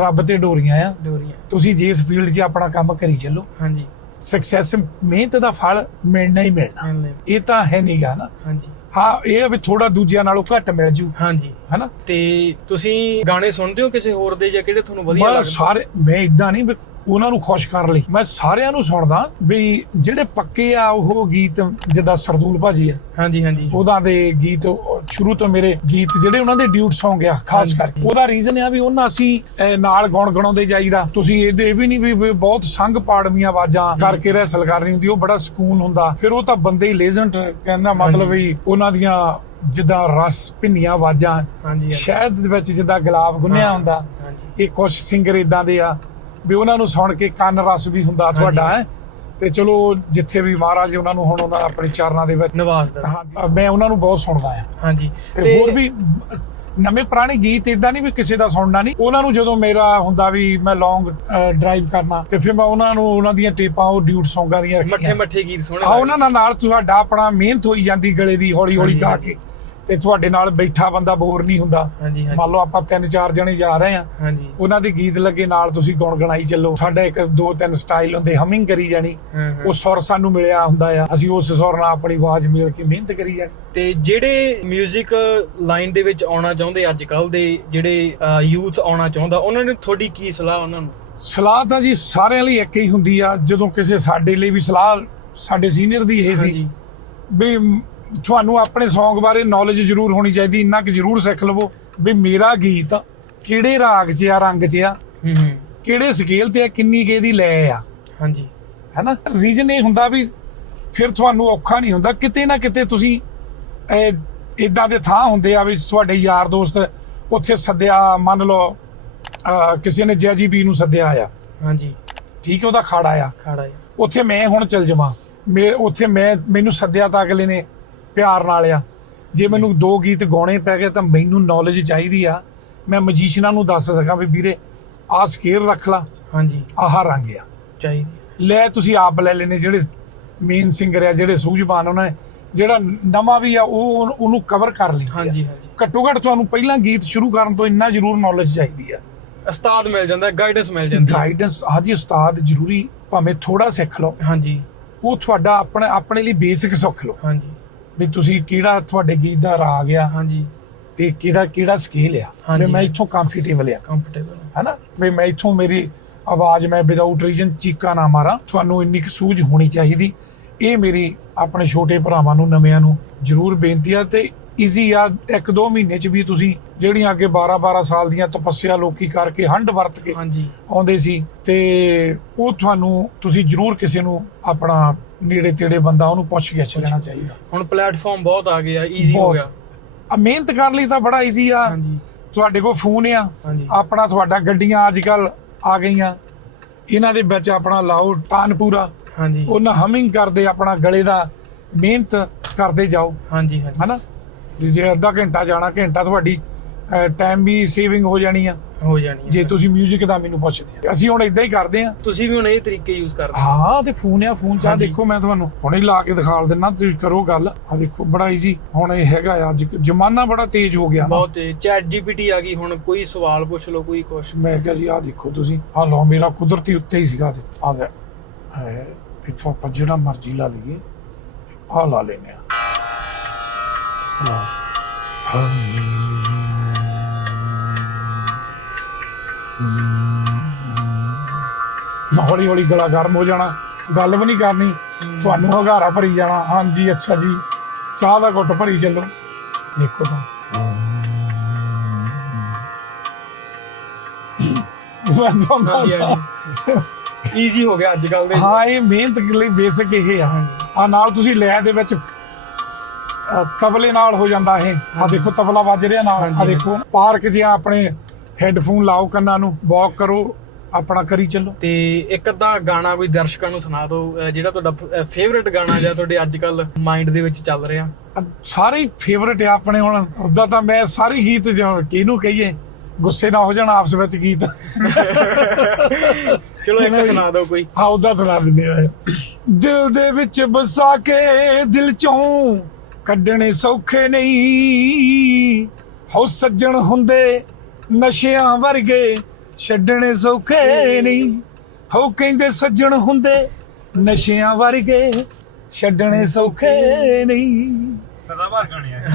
ਰੱਬ ਤੇ ਡੋਰੀਆਂ ਆ। ਡੋਰੀਆਂ। ਤੁਸੀਂ ਜਿਸ ਫੀਲਡ 'ਚ ਆਪਣਾ ਕੰਮ ਕਰੀ ਚੱਲੋ। ਹਾਂਜੀ। ਸਕਸੈਸ ਮਿਹਨਤ ਦਾ ਫਲ ਮਿਲਣਾ ਹੀ ਮਿਲਣਾ। ਇਹ ਤਾਂ ਹੈ ਨਹੀਂਗਾ ਨਾ। ਹਾਂਜੀ। ਹਾਂ ਇਹ ਵੀ ਥੋੜਾ ਦੂਜਿਆਂ ਨਾਲੋਂ ਘੱਟ ਮਿਲ ਜੂ। ਹਾਂਜੀ। ਹੈਨਾ? ਤੇ ਤੁਸੀਂ ਗਾਣੇ ਸੁਣਦੇ ਹੋ ਕਿਸੇ ਹੋਰ ਦੇ ਜਾਂ ਕਿਹੜੇ ਤੁਹਾਨੂੰ ਵਧੀਆ ਮੈਂ ਲੱਗਦੇ? ਸਾਰੇ ਮੈਂ ਇਦਾਂ ਨਹੀਂ ਉਹਨਾਂ ਨੂੰ ਖੁਸ਼ ਕਰਨ ਲਈ। ਮੈਂ ਸਾਰਿਆਂ ਨੂੰ ਸੁਣਦਾ ਵੀ ਜਿਹੜੇ ਪੱਕੇ ਆ ਉਹ ਗੀਤ ਜਿੱਦਾਂ ਸਰਦੂਲ ਭਾਜੀ ਆ। ਹਾਂਜੀ ਹਾਂਜੀ। ਉਹਦਾ ਦੇ ਗੀਤ ਸ਼ੁਰੂ ਤੋਂ ਮੇਰੇ ਗੀਤ ਜਿਹੜੇ ਉਹਨਾਂ ਦੇ ਡਿਊਟ Song ਆ ਖਾਸ। ਕਰਕੇ। ਉਹਦਾ ਰੀਜ਼ਨ ਆ ਵੀ ਉਹਨਾਂ ਅਸੀਂ ਨਾਲ ਗਾਉਣ ਗਣਾਉਂਦੇ ਜਾਈਦਾ। ਤੁਸੀਂ ਇਹਦੇ ਇਹ ਵੀ ਨਹੀਂ ਵੀ ਬਹੁਤ ਸੰਗ ਪਾੜਵੀਆਂ ਆਵਾਜ਼ਾਂ ਕਰਕੇ ਰਹਿਸਲ ਕਰਨੀ ਹੁੰਦੀ ਉਹ ਬੜਾ ਸਕੂਨ ਹੁੰਦਾ। ਫਿਰ ਉਹ ਤਾਂ ਬੰਦੇ ਹੀ ਲੇਜੈਂਟ ਕਹਿੰਦਾ ਮਤਲਬ ਵੀ ਉਹਨਾਂ ਦੀਆਂ ਜਿੱਦਾਂ ਰਸ ਭਿੰਨੀਆਂ ਆਵਾਜ਼ਾਂ ਹਾਂਜੀ ਹਾਂਜੀ। ਸ਼ਹਿਦ ਦੇ ਵਿੱਚ ਜਿੱਦਾਂ ਗੁਲਾਬ ਗੁੰਨਿਆ। ਹੁੰਦਾ। ਇਹ ਕੁਝ ਸਿੰਗਰ ਇਦਾਂ ਦੇ ਆ। ਵੀ ਉਹਨਾਂ ਨੂੰ ਸੁਣ ਕੇ ਕੰਨ ਰਸ ਵੀ ਹੁੰਦਾ ਤੁਹਾਡਾ ਹੈ। ਤੇ ਚਲੋ ਜਿੱਥੇ ਵੀ ਮਹਾਰਾਜ ਉਹਨਾਂ ਨੂੰ ਹੁਣ ਉਹਨਾਂ ਆਪਣੇ ਚਰਨਾਂ ਦੇ ਵਿੱਚ ਨਵਾਜ਼ ਦਾ ਹਾਂਜੀ ਮੈਂ ਉਹਨਾਂ ਨੂੰ ਬਹੁਤ ਸੁਣਦਾ ਆ ਹਾਂਜੀ। ਤੇ ਹੋਰ ਵੀ ਨਵੇਂ ਪੁਰਾਣੇ ਗੀਤ ਇਦਾਂ ਨਹੀਂ ਵੀ ਕਿਸੇ ਦਾ ਸੁਣਨਾ ਨਹੀਂ। ਉਹਨਾਂ ਨੂੰ ਜਦੋਂ ਮੇਰਾ ਹੁੰਦਾ ਵੀ ਮੈਂ ਲੌਂਗ ਡਰਾਈਵ ਕਰਨਾ ਤੇ ਫਿਰ ਮੈਂ ਉਹਨਾਂ ਨੂੰ ਉਹਨਾਂ ਦੀਆਂ ਟੇਪਾਂ ਉਹ ਡਿਊਟ ਸੌਂਗਾਂ ਦੀਆਂ ਮੱਠੇ ਰੱਖੀਆਂ। ਮੱਠੇ ਗੀਤ ਸੋਹਣੇ ਆ ਉਹਨਾਂ ਨਾਲ ਤੁਹਾਡਾ ਆਪਣਾ ਮਿਹਨਤ ਹੋਈ ਜਾਂਦੀ ਗਲੇ ਦੀ ਹੌਲੀ ਹੌਲੀ ਗਾ। ਕੇ। ਤੇ ਤੁਹਾਡੇ ਨਾਲ ਬੈਠਾ ਬੰਦਾ ਬੋਰ ਨਹੀਂ ਹੁੰਦਾ। ਹਾਂਜੀ ਮੰਨ ਲਓ ਆਪਾਂ ਤਿੰਨ ਚਾਰ ਜਣੇ ਜਾ ਰਹੇ ਆ ਹਾਂਜੀ। ਉਹਨਾਂ ਦੇ ਗੀਤ ਲੱਗੇ ਨਾਲ ਤੁਸੀਂ ਗੁਣਗਣਾਈ ਚੱਲੋ। ਸਾਡਾ ਇੱਕ ਦੋ ਤਿੰਨ ਸਟਾਈਲ ਹੁੰਦੇ ਹਮਿੰਗ ਕਰੀ ਜਾਣੀ। ਉਹ ਸੁਰ ਸਾਨੂੰ ਮਿਲਿਆ ਹੁੰਦਾ ਆ। ਅਸੀਂ ਉਸ ਸੁਰ ਨਾਲ ਆਪਣੀ ਆਵਾਜ਼ ਮਿਲ ਕੇ ਮਿਹਨਤ ਕਰੀ ਜਾਣੀ। ਤੇ ਜਿਹੜੇ 뮤직 ਲਾਈਨ ਦੇ ਵਿੱਚ ਆਉਣਾ ਚਾਹੁੰਦੇ ਅੱਜ ਕੱਲ ਦੇ ਜਿਹੜੇ ਯੂਥ ਆਉਣਾ ਚਾਹੁੰਦਾ ਉਹਨਾਂ ਨੂੰ ਤੁਹਾਡੀ ਕੀ ਸਲਾਹ ਉਹਨਾਂ ਨੂੰ? ਸਲਾਹ ਤਾਂ ਜੀ ਸਾਰਿਆਂ ਲਈ ਇੱਕ ਹੀ ਹੁੰਦੀ ਆ। ਜਦੋਂ ਕਿਸੇ ਸਾਡੇ ਲਈ ਵੀ ਸਲਾਹ ਸਾਡੇ ਸੀਨੀਅਰ ਦੀ ਇਹ ਸੀ ਵੀ ਤੁਹਾਨੂੰ ਆਪਣੇ Song ਬਾਰੇ ਨੌਲੇਜ ਜ਼ਰੂਰ ਹੋਣੀ ਚਾਹੀਦੀ ਇੰਨਾ ਕਿ ਜ਼ਰੂਰ ਸਿੱਖ ਲਵੋ ਵੀ ਮੇਰਾ ਗੀਤ ਕਿਹੜੇ ਰਾਗ 'ਚ ਆ ਰੰਗ 'ਚ ਆ ਹੂੰ ਹੂੰ। ਕਿਹੜੇ ਸਕੇਲ ਤੇ ਆ ਕਿੰਨੀ ਕੇ ਦੀ ਲੈ ਆ। ਹਾਂਜੀ। ਹੈਨਾ? ਰੀਜਨ ਇਹ ਹੁੰਦਾ ਵੀ ਫਿਰ ਤੁਹਾਨੂੰ ਔਖਾ ਨਹੀਂ ਹੁੰਦਾ ਕਿਤੇ ਨਾ ਕਿਤੇ ਤੁਸੀਂ ਇਦਾਂ ਦੇ ਥਾਂ ਹੁੰਦੇ ਆ ਵੀ ਤੁਹਾਡੇ ਯਾਰ ਦੋਸਤ ਉੱਥੇ ਸੱਦਿਆ ਮੰਨ ਲਓ ਕਿਸੇ ਨੇ ਜੈਜੀ ਬੀ ਨੂੰ ਸੱਦਿਆ ਆ। ਹਾਂਜੀ। ਠੀਕ ਹੈ ਉਹਦਾ ਖਾੜਾ ਆ। ਖਾੜਾ ਹੈ ਉੱਥੇ ਮੈਂ ਹੁਣ ਚਲ ਜਾਵਾਂ। ਮੈਂ ਉੱਥੇ ਮੈਂ ਮੈਨੂੰ ਸੱਦਿਆ ਤਾਂ ਅਗਲੇ ਨੇ ਪਿਆਰ ਨਾਲ ਆ। ਜੇ ਮੈਨੂੰ ਦੋ ਗੀਤ ਗਾਉਣੇ ਪੈ ਗਏ ਤਾਂ ਮੈਨੂੰ ਨੌਲੇਜ ਚਾਹੀਦੀ ਆ। ਮੈਂ ਮਜੀਸ਼ੀਅਨਾਂ ਨੂੰ ਦੱਸ ਸਕਾਂ ਵੀ ਵੀਰੇ ਆਹ ਸਕੇਲ ਰੱਖ ਲਾ। ਹਾਂਜੀ। ਆਹ ਰੰਗ ਆ। ਚਾਹੀਦੀ ਲੈ ਤੁਸੀਂ ਆਪ ਲੈ ਲੈਨੇ ਜਿਹੜੇ ਮੇਨ ਸਿੰਗਰ ਆ ਜਿਹੜੇ ਸੂਝਵਾਨ ਉਹਨਾਂ ਨੇ ਜਿਹੜਾ ਨਵਾਂ ਵੀ ਆ ਉਹ ਉਹਨੂੰ ਕਵਰ ਕਰ ਲਈ ਹਾਂਜੀ ਹਾਂਜੀ। ਘੱਟੋ ਘੱਟ ਤੁਹਾਨੂੰ ਪਹਿਲਾਂ ਗੀਤ ਸ਼ੁਰੂ ਕਰਨ ਤੋਂ ਇੰਨਾ ਜ਼ਰੂਰ ਨੌਲੇਜ ਚਾਹੀਦੀ ਆ। ਉਸਤਾਦ ਮਿਲ ਜਾਂਦਾ ਗਾਈਡੈਂਸ ਮਿਲ ਜਾਂਦੀ। ਗਾਈਡੈਂਸ ਹਾਜੀ ਉਸਤਾਦ ਜ਼ਰੂਰੀ ਭਾਵੇਂ ਥੋੜਾ ਸਿੱਖ ਲਓ। ਹਾਂਜੀ। ਉਹ ਤੁਹਾਡਾ ਆਪਣੇ ਆਪਣੇ ਲਈ ਬੇਸਿਕ ਸਿੱਖ ਲਓ। ਹਾਂਜੀ। ਵੀ ਤੁਸੀਂ ਕਿਹੜਾ ਤੁਹਾਡੇ ਗੀਤ ਦਾ ਰਾਗ ਆ? ਹਾਂਜੀ। ਤੇ ਕਿਹੜਾ ਕਿਹੜਾ ਸਕੇਲ ਆ। ਵੀ ਮੈਂ ਇੱਥੋਂ ਕੰਫਰਟੇਬਲ ਆ। ਕੰਫਰਟੇਬਲ ਹੈਨਾ? ਵੀ ਮੈਂ ਇੱਥੋਂ ਮੇਰੀ ਆਵਾਜ਼ ਮੈਂ ਵਿਦਆਊਟ ਰੀਜਨ ਚੀਕਾਂ ਨਾ ਮਾਰਾਂ। ਤੁਹਾਨੂੰ ਇੰਨੀ ਕੁ ਸੂਝ ਹੋਣੀ ਚਾਹੀਦੀ। ਇਹ ਮੇਰੀ ਆਪਣੇ ਛੋਟੇ ਭਰਾਵਾਂ ਨੂੰ ਨਵਿਆਂ ਨੂੰ ਜ਼ਰੂਰ ਬੇਨਤੀ ਆ ਤੇ ਈਜ਼ੀ ਆ ਇੱਕ ਦੋ ਮਹੀਨੇ ਚ ਵੀ ਤੁਸੀਂ ਜਿਹੜੀਆਂ ਅੱਗੇ 12 12 ਸਾਲ ਦੀਆਂ ਤਪੱਸਿਆ ਲੋਕੀ ਕਰਕੇ ਹੰਡ ਵਰਤ ਕੇ ਹਾਂਜੀ। ਆਉਂਦੇ ਸੀ ਤੇ ਉਹ ਤੁਹਾਨੂੰ ਤੁਸੀਂ ਜ਼ਰੂਰ ਕਿਸੇ ਨੂੰ ਆਪਣਾ ਨੇੜੇ ਤੇੜੇ ਬੰਦਾ ਉਹਨੂੰ ਪੁੱਛ ਕੇ ਲੈਣਾ ਚਾਹੀਦਾ। ਹੁਣ ਪਲੇਟਫਾਰਮ ਬਹੁਤ ਆ ਗਏ ਆ ਈਜ਼ੀ ਹੋ। ਗਿਆ। ਆ ਮਿਹਨਤ ਕਰਨ ਲਈ ਤਾਂ ਬੜਾ ਈਜ਼ੀ ਆ। ਤੁਹਾਡੇ ਕੋਲ ਫੋਨ ਆ। ਆਪਣਾ ਤੁਹਾਡਾ ਗੱਡੀਆਂ ਅੱਜ ਕੱਲ ਆ ਗਈਆਂ। ਇਹਨਾਂ ਦੇ ਵਿੱਚ ਆਪਣਾ ਲਾਓ ਟਾਨ ਪੂਰਾ ਹਾਂਜੀ ਉਹਨਾਂ ਹਮਿੰਗ ਕਰਦੇ ਆਪਣਾ ਗਲੇ ਦਾ ਮਿਹਨਤ ਕਰਦੇ ਜਾਓ। ਹਾਂਜੀ ਹਾਂਜੀ। ਹਨਾ? ਜੇ- ਅੱਧਾ ਘੰਟਾ ਜਾਣਾ ਘੰਟਾ ਤੁਹਾਡੀ ਟਾਈਮ ਵੀ ਸੇਵਿੰਗ ਹੋ ਜਾਣੀ ਆ। ਹੋ ਜਾਣੀ ਜੇ ਤੁਸੀਂ 뮤직 ਦਾ ਮੈਨੂੰ ਪੁੱਛਦੇ ਆ। ਅਸੀਂ ਹੁਣ ਇਦਾਂ ਹੀ ਕਰਦੇ ਆ। ਤੁਸੀਂ ਵੀ ਹੁਣ ਇਹ ਤਰੀਕੇ ਯੂਜ਼ ਕਰਦੇ ਹਾਂ। ਤੇ ਫੋਨ ਆ ਫੋਨ ਚ ਆਹ ਹਾਂਜੀ। ਦੇਖੋ ਮੈਂ ਤੁਹਾਨੂੰ। ਹੁਣੇ ਲਾ ਕੇ ਦਿਖਾ ਦਿੰਨਾ ਤੁਸੀਂ ਕਰੋ ਗੱਲ। ਆ ਦੇਖੋ ਬੜਾ ਈਜ਼ੀ ਹੁਣ ਇਹ ਹੈਗਾ ਆ ਅੱਜ ਜਮਾਨਾ ਬੜਾ ਤੇਜ਼ ਹੋ ਗਿਆ ਬਹੁਤ ਚੈਟ ਜੀਪੀਟੀ ਆ ਗਈ ਹੁਣ ਕੋਈ ਸਵਾਲ ਪੁੱਛ ਲਓ ਕੋਈ ਕੁਛ। ਮੈਂ ਕਿਹਾ ਜੀ ਆ ਦੇਖੋ ਤੁਸੀਂ। ਆ ਲਓ ਮੇਰਾ ਕੁਦਰਤੀ ਉੱਤੇ ਹੀ ਸੀਗਾ ਤੇ। ਆ ਗਿਆ ਹੈ ਇੱਥੋਂ ਆਪਾਂ ਜਿਹੜਾ ਮਰਜ਼ੀ ਲਾ ਲਈਏ ਆ ਲਾ ਲੈਨੇ ਆ। ਹੌਲੀ ਹੌਲੀ ਗਲਾ ਗਰਮ ਹੋ ਜਾਣਾ। ਗੱਲ ਵੀ ਨਹੀਂ ਕਰਨੀ। ਤੁਹਾਨੂੰ ਹਗਾਰਾ ਭਰੀ ਜਾਣਾ। ਹਾਂਜੀ ਅੱਛਾ ਜੀ। ਚਾਹ ਦਾ ਘੁੱਟ ਭਰੀ ਚੱਲੋ। ਦੇਖੋ ਤਾਂ। ਈਜ਼ੀ ਹੋ ਗਿਆ ਅੱਜ ਕੱਲ ਦੇ। ਹਾਂ ਇਹ ਮਿਹਨਤ ਲਈ ਬੇਸਿਕ ਇਹ ਆ। ਆ ਨਾਲ ਤੁਸੀਂ ਲੈ ਦੇ ਵਿੱਚ ਤਬਲੇ ਨਾਲ ਹੋ ਜਾਂਦਾ ਇਹ। ਆ ਦੇਖੋ ਤਬਲਾ ਵੱਜ ਰਿਹਾ ਨਾਲ। ਆ। ਦੇਖੋ ਪਾਰਕ 'ਚ ਆਪਣੇ ਹੈੱਡਫੋਨ ਲਾਓ ਕੰਨਾਂ ਨੂੰ ਵਾਕ ਕਰੋ ਆਪਣਾ ਕਰੀ ਚੱਲੋ। ਤੇ ਇੱਕ ਅੱਧਾ ਗਾਣਾ ਕੋਈ ਦਰਸ਼ਕਾਂ ਨੂੰ ਸੁਣਾ ਦਿਓ ਜਿਹੜਾ ਤੁਹਾਡਾ ਫੇਵਰਿਟ ਗਾਣਾ ਜਾਂ ਤੁਹਾਡੇ ਅੱਜ ਕੱਲ ਮਾਈਂਡ ਦੇ ਵਿੱਚ ਚੱਲ ਰਿਹਾ। ਸਾਰੇ ਫੇਵਰਟ ਆ ਆਪਣੇ ਹੁਣ। ਉਦਾਂ ਤਾਂ ਮੈਂ ਸਾਰੇ ਗੀਤ ਕਿਹਨੂੰ ਕਹੀਏ ਗੁੱਸੇ ਨਾ ਹੋ ਜਾਣ ਆਪਸ ਵਿੱਚ ਗੀਤ। ਚਲੋ ਇੱਕ। ਸੁਣਾ ਦਿਓ ਕੋਈ। ਹਾਂ ਉਦਾਂ ਸੁਣਾ ਦਿੰਦੇ ਆ। ਦਿਲ ਦੇ ਵਿੱਚ ਵਸਾ ਕੇ ਦਿਲ ਚੋਂ ਕੱਢਣੇ ਸੌਖੇ ਨਹੀਂ। ਹੋ ਸੱਜਣ ਹੁੰਦੇ ਨਸ਼ਿਆਂ ਵਰਗੇ ਛੱਡਣੇ ਸੌਖੇ ਨਹੀਂ। ਹੋ ਕਹਿੰਦੇ ਸੱਜਣ ਹੁੰਦੇ ਨਸ਼ਿਆਂ ਵਰਗੇ ਛੱਡਣੇ ਸੌਖੇ ਨਹੀਂ। ਸਦਾਬਹਾਰ ਗਾਣੇ ਆ। ਇਹ,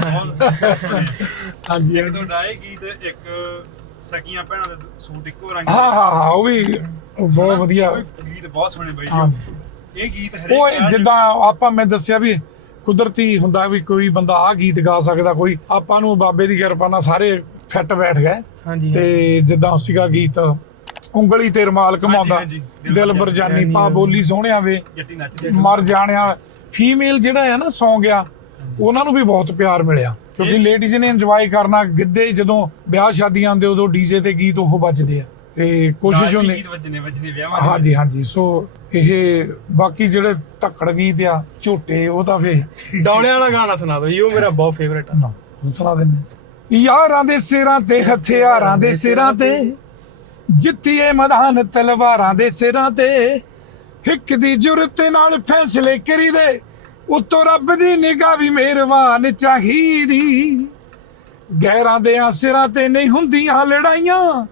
ਹਾਂਜੀ। ਇੱਕ ਤੁਹਾਡਾ ਇਹ ਗੀਤ ਇੱਕ ਸਕੀਆਂ ਭੈਣਾਂ ਦੇ ਸੂਟ ਇੱਕੋ ਰੰਗ ਹਾਂ ਹਾਂ ਹਾਂ ਉਹ ਵੀ ਬਹੁਤ ਵਧੀਆ। ਗੀਤ ਬਹੁਤ ਸੋਹਣੇ ਬਾਈ ਹਾਂ। ਇਹ ਗੀਤ ਹਰੇਕ ਉਹ 'ਚ- ਜਿੱਦਾਂ ਆਪਾਂ ਮੈਂ ਦੱਸਿਆ ਵੀ ਕੁਦਰਤੀ ਹੁੰਦਾ ਵੀ ਕੋਈ ਬੰਦਾ ਆ ਗੀਤ ਗਾ ਸਕਦਾ ਕੋਈ ਆਪਾਂ ਨੂੰ ਬਾਬੇ ਦੀ ਕਿਰਪਾ ਨਾਲ ਸਾਰੇ ਫਿੱਟ ਬੈਠ ਗਏ। ਹਾਂਜੀ ਤੇ ਜਿੱਦਾਂ ਸੀਗਾ ਗੀਤ ਉਂਗਲੀ ਤੇ ਰਮਾਲ ਘਮਾਉਂਦਾ ਹਾਂਜੀ, ਦਿਲ ਦਿਲ ਬਰ ਬਰਜਾਨੀ ਪਾ ਬੋਲੀ ਸੋਹਣਿਆ ਵੇ ਮਰ ਜਾਣਿਆ। ਫੀਮੇਲ ਜਿਹੜਾ ਹੈ ਨਾ Song ਆ ਉਹਨਾਂ ਨੂੰ ਵੀ ਬਹੁਤ ਪਿਆਰ ਮਿਲਿਆ ਕਿਉਂਕਿ ਲੇਡੀਜ਼ ਨੇ ਇੰਜੋਏ ਕਰਨਾ ਗਿੱਧੇ ਜਦੋਂ ਵਿਆਹ ਸ਼ਾਦੀਆਂ ਆਉਂਦੇ ਉਦੋਂ ਡੀਜੇ ਤੇ ਗੀਤ ਉਹ ਵੱਜਦੇ ਆ। ਤੇ ਕੋਸ਼ਿਸ਼ ਨਾਲ ਵੀ ਉਹਨੇ ਗੀਤ ਵੱਜਣੇ ਵੱਜਣੇ ਵਿਆਹਾਂ 'ਚ। ਹਾਂਜੀ ਹਾਂਜੀ ਸੋ ਇਹ ਬਾਕੀ ਜਿਹੜੇ ਧੱਕੜ ਗੀਤ ਆ ਝੋਟੇ ਉਹ ਤਾਂ ਫੇ ਡੌਲਿਆਂ ਵਾਲਾ ਗਾਣਾ ਸੁਣਾ ਦਿਓ ਉਹ ਮੇਰਾ ਬਹੁਤ ਫੇਵਰਿਟ ਆ। ਨਾ ਸੁਣਾ ਦਿੰਦੇ ਯਾਰਾਂ ਦੇ ਸਿਰਾਂ ਤੇ ਹਥਿਆਰਾਂ ਦੇ ਸਿਰਾਂ ਤੇ ਜਿੱਤੀਏ ਮੈਦਾਨ ਤਲਵਾਰਾਂ ਦੇ ਸਿਰਾਂ ਤੇ ਹਿੱਕ ਦੀ ਜੁਰਤ ਨਾਲ ਫੈਸਲੇ ਕਰੀਦੇ ਉਤੋਂ ਰੱਬ ਦੀ ਨਿਗਾਹ ਵੀ ਮਿਹਰਬਾਨ ਚਾਹੀਦੀ। ਗੈਰਾਂ ਦੇ ਸਿਰਾਂ ਤੇ ਨਹੀਂ ਹੁੰਦੀਆਂ ਲੜਾਈਆਂ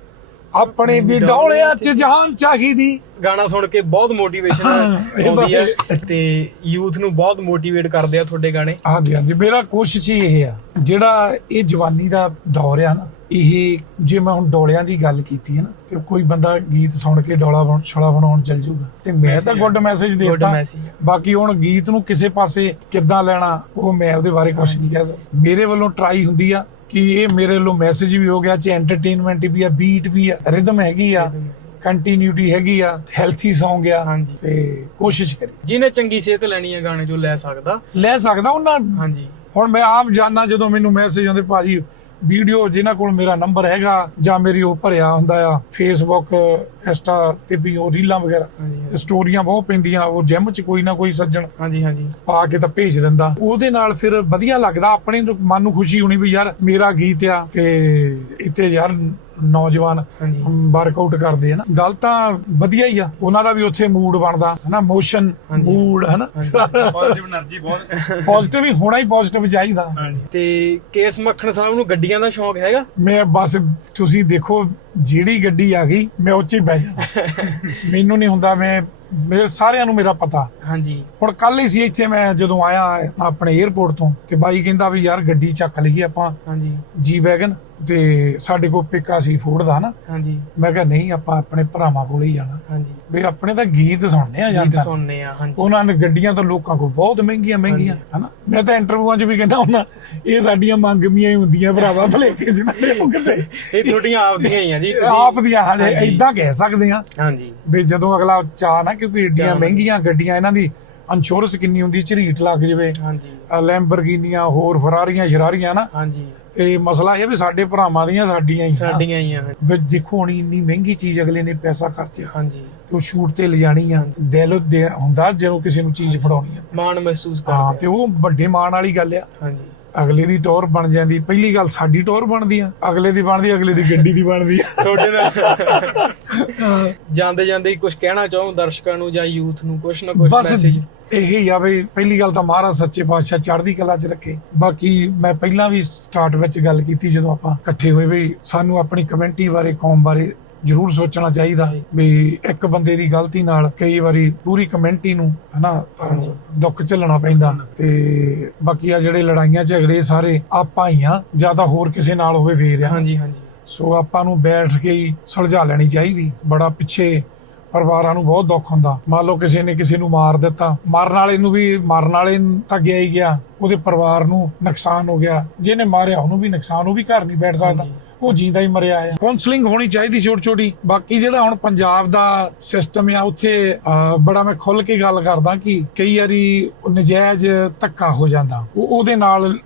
ਆਪਣੇ ਵੀ ਡੋਲਿਆਂ 'ਚ ਜਾਨ ਚਾਹੀਦੀ। ਗਾਣਾ ਸੁਣ ਕੇ ਬਹੁਤ ਮੋਟੀਵੇਸ਼ਨ ਆਉਂਦੀ ਹੈ। ਤੇ ਯੂਥ ਨੂੰ ਬਹੁਤ ਮੋਟੀਵੇਟ ਕਰਦੇ ਆ ਤੁਹਾਡੇ ਗਾਣੇ। ਹਾਂਜੀ ਹਾਂਜੀ। ਮੇਰਾ ਕੋਸ਼ਿਸ਼ ਹੀ ਇਹ ਆ ਜਿਹੜਾ ਇਹ ਜਵਾਨੀ ਦਾ ਦੌਰ ਆ ਨਾ ਇਹ ਜੇ ਮੈਂ ਹੁਣ ਡੋਲਿਆਂ ਦੀ ਗੱਲ ਕੀਤੀ ਹੈ ਨਾ ਤੇ ਕੋਈ ਬੰਦਾ ਗੀਤ ਸੁਣ ਕੇ ਡੋਲਾ ਬਣ ਛੜਾ ਬਣਾਉਣ ਚੱਲ ਜਾਊਗਾ। ਤੇ ਮੈਂ ਤਾਂ ਗੁੱਡ ਮੈਸੇਜ ਦੇਤਾ। ਬਾਕੀ ਹੁਣ ਗੀਤ ਨੂੰ ਕਿਸੇ ਪਾਸੇ ਕਿੱਦਾਂ ਲੈਣਾ ਉਹ ਮੈਂ ਉਹਦੇ ਬਾਰੇ ਕੁਝ ਨਹੀਂ ਕਹਿ ਸਕਦਾ। ਮੇਰੇ ਵੱਲੋਂ ਟਰਾਈ ਹੁੰਦੀ ਆ ਕਿ ਇਹ ਮੇਰੇ ਵੱਲੋਂ ਮੈਸੇਜ ਵੀ ਹੋ ਗਿਆ ਚ ਐਂਟਰਟੇਨਮੈਂਟ ਵੀ ਆ ਬੀਟ ਵੀ ਆ ਰਿਦਮ ਹੈਗੀ ਆ ਕੰਟੀਨਿਊਟੀ ਹੈਗੀ ਆ ਹੈਲਥੀ Song ਆ ਹਾਂਜੀ। ਤੇ ਕੋਸ਼ਿਸ਼ ਕਰੀ। ਜਿਹਨੇ ਚੰਗੀ ਸਿਹਤ ਲੈਣੀ ਹੈ ਗਾਣੇ ਚੋਂ ਲੈ ਸਕਦਾ। ਲੈ ਸਕਦਾ ਉਹਨਾਂ ਹਾਂਜੀ। ਹੁਣ ਮੈਂ ਆਮ ਜਾਨਾ ਜਦੋਂ ਮੈਨੂੰ ਮੈਸੇਜ ਆਉਂਦੇ ਭਾਜੀ ਵੀਡੀਓ ਜਿਨ੍ਹਾਂ ਕੋਲ ਮੇਰਾ ਨੰਬਰ ਹੈਗਾ ਜਾਂ ਮੇਰੀ ਉਹ ਭਰਿਆ ਹੁੰਦਾ ਆ ਫੇਸਬੁੱਕ ਇੰਸਟਾ ਤੇ ਵੀ ਉਹ ਰੀਲਾਂ ਵਗੈਰਾ ਸਟੋਰੀਆਂ ਬਹੁਤ ਪੈਂਦੀਆਂ ਉਹ ਜਿਮ 'ਚ ਕੋਈ ਨਾ ਕੋਈ ਸੱਜਣ ਹਾਂਜੀ ਹਾਂਜੀ। ਪਾ ਕੇ ਤਾਂ ਭੇਜ ਦਿੰਦਾ। ਉਹਦੇ ਨਾਲ ਫਿਰ ਵਧੀਆ ਲੱਗਦਾ ਆਪਣੇ ਮਨ ਨੂੰ ਖੁਸ਼ੀ ਹੋਣੀ ਵੀ ਯਾਰ ਮੇਰਾ ਗੀਤ ਆ ਤੇ ਇੱਥੇ ਯਾਰ ਨੌਜਵਾਨ ਵਰਕਆਊਟ ਕਰਦੇ ਹਨ ਗੱਲ ਤਾਂ ਵਧੀਆ ਹੀ ਆ। ਉਹਨਾਂ ਦਾ ਵੀ ਉੱਥੇ ਮੂਡ ਬਣਦਾ ਹਨਾ? ਮੋਸ਼ਨ ਮੂਡ ਹਨਾ? ਪੋਜ਼ਿਟਿਵ એનર્ਜੀ ਬਹੁਤ। ਪੋਜ਼ਿਟਿਵ ਹੀ ਹੋਣਾ ਤੇ ਕੇਸ ਮੱਖਣ ਸਾਹਿਬ ਨੂੰ ਗੱਡੀਆਂ ਦਾ ਸ਼ੌਂਕ ਹੈਗਾ? ਮੈਂ ਬਸ ਤੁਸੀਂ ਦੇਖੋ ਜਿਹੜੀ ਗੱਡੀ ਆ ਗਈ ਮੈਂ ਉੱਚੇ ਬਹਿ ਜਾਣਾ। [laughs] ਮੈਨੂੰ ਨਹੀਂ ਹੁੰਦਾ ਮੈਂ ਮੇਰੇ ਸਾਰਿਆਂ ਨੂੰ ਮੇਰਾ ਪਤਾ। ਹਾਂਜੀ। ਹੁਣ ਕੱਲ ਹੀ ਸੀ ਇੱਥੇ ਮੈਂ ਜਦੋਂ ਆਇਆ ਆਪਣੇ 에어ਪੋਰਟ ਤੋਂ ਤੇ ਬਾਈ ਕਹਿੰਦਾ ਵੀ ਯਾਰ ਗੱਡੀ ਚੱਕ ਲਈਏ ਆਪਾਂ। ਹਾਂਜੀ। ਜੀ ਵੈਗਨ ਤੇ ਸਾਡੇ ਕੋਲ ਪਿੱਕਾ ਸੀ ਫੂਡ ਦਾ ਨਾ। ਹਾਂਜੀ। ਮੈਂ ਕਿਹਾ ਨਹੀਂ ਆਪਾਂ ਆਪਣੇ ਭਰਾਵਾਂ ਕੋਲ ਹੀ ਜਾਣਾ। ਹਾਂਜੀ। ਵੀ ਆਪਣੇ ਤਾਂ ਗੀਤ ਸੁਣਨੇ ਆ ਗੀਤ ਜਾਂਦਾ ਸੁਣਨੇ ਆ ਹਾਂਜੀ। ਉਹਨਾਂ ਨੇ ਗੱਡੀਆਂ ਤਾਂ ਲੋਕਾਂ ਕੋਲ ਬਹੁਤ ਮਹਿੰਗੀਆਂ ਮਹਿੰਗੀਆਂ ਹਨਾ? ਮੈਂ ਤਾਂ ਇੰਟਰਵਿਊਆਂ 'ਚ ਵੀ ਕਹਿੰਦਾ ਹੁੰਦਾ ਇਹ ਸਾਡੀਆਂ ਮੰਗਮੀਆਂ ਹੀ ਹੁੰਦੀਆਂ ਭਰਾਵਾ ਭਲੇਖੇ ਜਿਹਨਾਂ ਨੇ ਉਹ ਕਹਿੰਦੇ ਇਹ ਤੁਹਾਡੀਆਂ ਆਪਦੀਆਂ ਹੀ ਆ ਜੀ ਤੁਸੀਂ ਆਪ ਦੀਆਂ ਹਜੇ ਹਾਂਜੀ। ਇਦਾਂ ਕਹਿ ਸਕਦੇ ਆ ਹਾਂਜੀ। ਵੀ ਜਦੋਂ ਅਗਲਾ ਚਾਹ ਨਾ ਕਿਉਂਕਿ ਏਡੀਆਂ। ਮਹਿੰਗੀਆਂ ਗੱਡੀਆਂ ਇਹਨਾਂ ਦੀ ਇੰਸ਼ੋਰੈਂਸ ਕਿੰਨੀ ਹੁੰਦੀ ਝਰੀਟ ਲੱਗ ਜਵੇ। ਹਾਂਜੀ। ਲੈਂਬਰਗੀਨੀਆਂ ਹੋਰ ਫਰਾਰੀਆਂ ਸ਼ਰਾਰੀਆਂ ਨਾ। ਹਾਂਜੀ। ਤੇ ਮਸਲਾ ਇਹ ਵੀ ਸਾਡੇ ਭਰਾਵਾਂ ਦੀਆਂ ਸਾਡੀਆਂ ਹੀ। ਸਾਡੀਆਂ ਹੀ ਆ। ਵੀ ਦੇਖੋ ਹੁਣ ਇੰਨੀ ਮਹਿੰਗੀ ਚੀਜ਼ ਅਗਲੇ ਨੇ ਪੈਸਾ ਖਰਚਿਆ। ਹਾਂਜੀ। ਤੇ ਉਹ ਸ਼ੂਟ ਤੇ ਲਿਜਾਣੀ ਆ। ਦਿਲ ਹੁੰਦਾ ਜਦੋਂ ਕਿਸੇ ਨੂੰ ਚੀਜ਼ ਫੜਾਉਣੀ ਆ। ਮਾਣ ਮਹਿਸੂਸ ਹਾਂ ਕਰਦੇ ਤੇ ਉਹ ਵੱਡੇ ਮਾਣ ਵਾਲੀ ਗੱਲ ਆ। ਹਾਂਜੀ। ਅਗਲੇ ਦੀ ਟੌਰ ਬਣ ਜਾਂਦੀ। ਪਹਿਲੀ ਗੱਲ ਸਾਡੀ ਟੌਰ ਬਣਦੀ ਆ। ਅਗਲੇ ਦੀ ਬਣਦੀ ਅਗਲੇ ਦੀ ਗੱਡੀ ਦੀ ਬਣਦੀ ਆ। ਤੁਹਾਡੇ ਨਾਲ ਜਾਂਦੇ ਜਾਂਦੇ ਹੀ ਕੁਝ ਕਹਿਣਾ ਚਾਹੋ ਦਰਸ਼ਕਾਂ ਨੂੰ ਜਾਂ ਯੂਥ ਨੂੰ ਕੁਝ ਨਾ ਕੁਝ ਮੈਸੇਜ ਇਹ ਆ ਵੀ ਪਹਿਲੀ ਗੱਲ ਤਾਂ ਮਹਾਰਾਜ ਸੱਚੇ ਪਾਤਸ਼ਾਹ ਚੜ੍ਹਦੀ ਕਲਾ 'ਚ ਰੱਖੇ। ਬਾਕੀ ਮੈਂ ਪਹਿਲਾਂ ਵੀ ਸਟਾਰਟ ਵਿੱਚ ਗੱਲ ਕੀਤੀ ਜਦੋਂ ਆਪਾਂ ਇਕੱਠੇ ਹੋਏ ਵੀ ਸਾਨੂੰ ਆਪਣੀ ਕਮਿਊਨਿਟੀ ਬਾਰੇ ਕੌਮ ਬਾਰੇ ਜ਼ਰੂਰ ਸੋਚਣਾ ਚਾਹੀਦਾ ਵੀ ਇੱਕ ਬੰਦੇ ਦੀ ਗਲਤੀ ਨਾਲ ਕਈ ਵਾਰੀ ਪੂਰੀ ਕਮਿਊਨਿਟੀ ਨੂੰ ਹਨਾ ਦੁੱਖ ਝੱਲਣਾ ਪੈਂਦਾ। ਤੇ ਬਾਕੀ ਆ ਜਿਹੜੇ ਲੜਾਈਆਂ ਝਗੜੇ ਸਾਰੇ ਆਪਾਂ ਹੀ ਆ ਜਾਂ ਤਾਂ ਹੋਰ ਕਿਸੇ ਨਾਲ ਹੋਵੇ ਫੇਰ ਆ। ਹਾਂਜੀ ਹਾਂਜੀ। ਸੋ ਆਪਾਂ ਨੂੰ ਬੈਠ ਕੇ ਹੀ ਸੁਲਝਾ ਲੈਣੀ ਚਾਹੀਦੀ। ਬੜਾ ਪਿੱਛੇ ਪਰਿਵਾਰਾਂ ਨੂੰ ਬਹੁਤ ਦੁੱਖ ਹੁੰਦਾ। ਮੰਨ ਲਓ ਕਿਸੇ ਨੇ ਕਿਸੇ ਨੂੰ ਮਾਰ ਦਿੱਤਾ। ਮਾਰਨ ਵਾਲੇ ਨੂੰ ਵੀ ਮਾਰਨ ਵਾਲੇ ਤਾਂ ਗਿਆ ਹੀ ਗਿਆ। ਉਹਦੇ ਪਰਿਵਾਰ ਨੂੰ ਨੁਕਸਾਨ ਹੋ ਗਿਆ। ਜਿਹਨੇ ਮਾਰਿਆ ਉਹਨੂੰ ਵੀ ਨੁਕਸਾਨ ਉਹ ਵੀ ਘਰ ਨਹੀਂ ਬੈਠ ਸਕਦਾ। ਉਹ ਜਿੰਦਾ ਹੀ ਮਰਿਆ ਆ। ਕਾਉਂਸਲਿੰਗ ਹੋਣੀ ਚਾਹੀਦੀ ਛੋਟੀ ਛੋਟੀ ਬਾਕੀ ਜਿਹੜਾ ਹੁਣ ਪੰਜਾਬ ਦਾ ਸਿਸਟਮ ਆ ਉੱਥੇ ਬੜਾ ਮੈਂ ਖੁੱਲ ਕੇ ਗੱਲ ਕਰਦਾ ਕਿ ਕਈ ਵਾਰੀ ਨਜਾਇਜ਼ ਧੱਕਾ ਹੋ ਜਾਂਦਾ। ਉਹ ਉਹਦੇ ਨਾਲ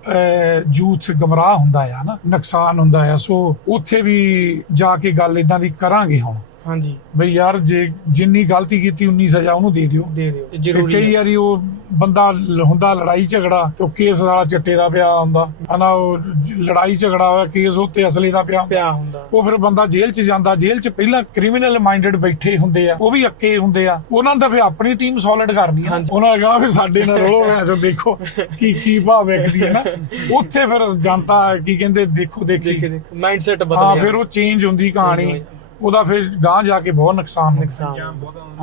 ਜੂਥ ਗਮਰਾਹ ਹੁੰਦਾ ਆ ਨਾ ਨੁਕਸਾਨ ਹੁੰਦਾ ਆ। ਸੋ ਉੱਥੇ ਵੀ ਜਾ ਕੇ ਗੱਲ ਇਦਾਂ ਦੀ ਕਰਾਂਗੇ ਹੁਣ। ਹਾਂਜੀ। ਬਈ ਯਾਰ ਜੇ ਜਿੰਨੀ ਗਲਤੀ ਕੀਤੀ ਉਨੀ ਸਜ਼ਾ ਉਹਨੂੰ ਦੇ ਦਿਓ। ਦੇ ਦਿਓ। ਤੇ ਜ਼ਰੂਰੀ ਕਈ ਹੈ। ਵਾਰੀ ਉਹ ਬੰਦਾ ਲ- ਹੁੰਦਾ ਲੜਾਈ ਝਗੜਾ ਤੇ ਉਹ ਕੇਸ ਵਾਲਾ ਚਿੱਟੇ ਦਾ ਪਿਆ ਹੁੰਦਾ। ਹਨਾ ਉਹ ਜ- ਲੜਾਈ ਝਗੜਾ ਹੋਇਆ ਕੇਸ ਉੱਤੇ ਅਸਲੀ ਦਾ ਪਿਆ। ਪਿਆ ਹੁੰਦਾ। ਉਹ ਫਿਰ ਬੰਦਾ ਜੇਲ੍ਹ 'ਚ ਜਾਂਦਾ। ਜੇਲ੍ਹ 'ਚ ਪਹਿਲਾਂ ਕ੍ਰਿਮੀਨਲ ਮਾਈਂਡਡ ਬੈਠੇ ਹੁੰਦੇ ਆ। ਉਹ ਵੀ ਅੱਕੇ ਹੁੰਦੇ ਆ। ਉਹਨਾਂ ਦਾ ਫਿਰ ਆਪਣੀ ਟੀਮ ਸੋਲਿਡ ਕਰਨੀ ਆ। ਹਾਂਜੀ। ਉਹਨਾਂ ਨੇ ਕਹਣਾ ਵੀ ਸਾਡੇ ਨਾਲ ਰੋਲੋ ਮੈਂ ਜੋ ਦੇਖੋ ਕੀ ਕੀ ਭਾਵ ਵਿਕਦੀ ਹੈ ਨਾ ਉੱਥੇ ਫਿਰ ਜਨਤਾ ਕੀ ਕਹਿੰਦੇ ਦੇਖੋ ਦੇਖੀ। ਦੇਖੇ ਦੇਖ। ਮਾਈਂਡ ਸੈਟ ਹਾਂ ਬਦਲ ਫਿਰ ਉਹ ਚੇਂਜ ਹੁੰਦੀ ਕਹਾਣੀ। ਉਹਦਾ ਫਿਰ ਗਾਂ ਜਾ ਕੇ ਬਹੁਤ ਨੁਕਸਾਨ ਨੁਕਸਾਨ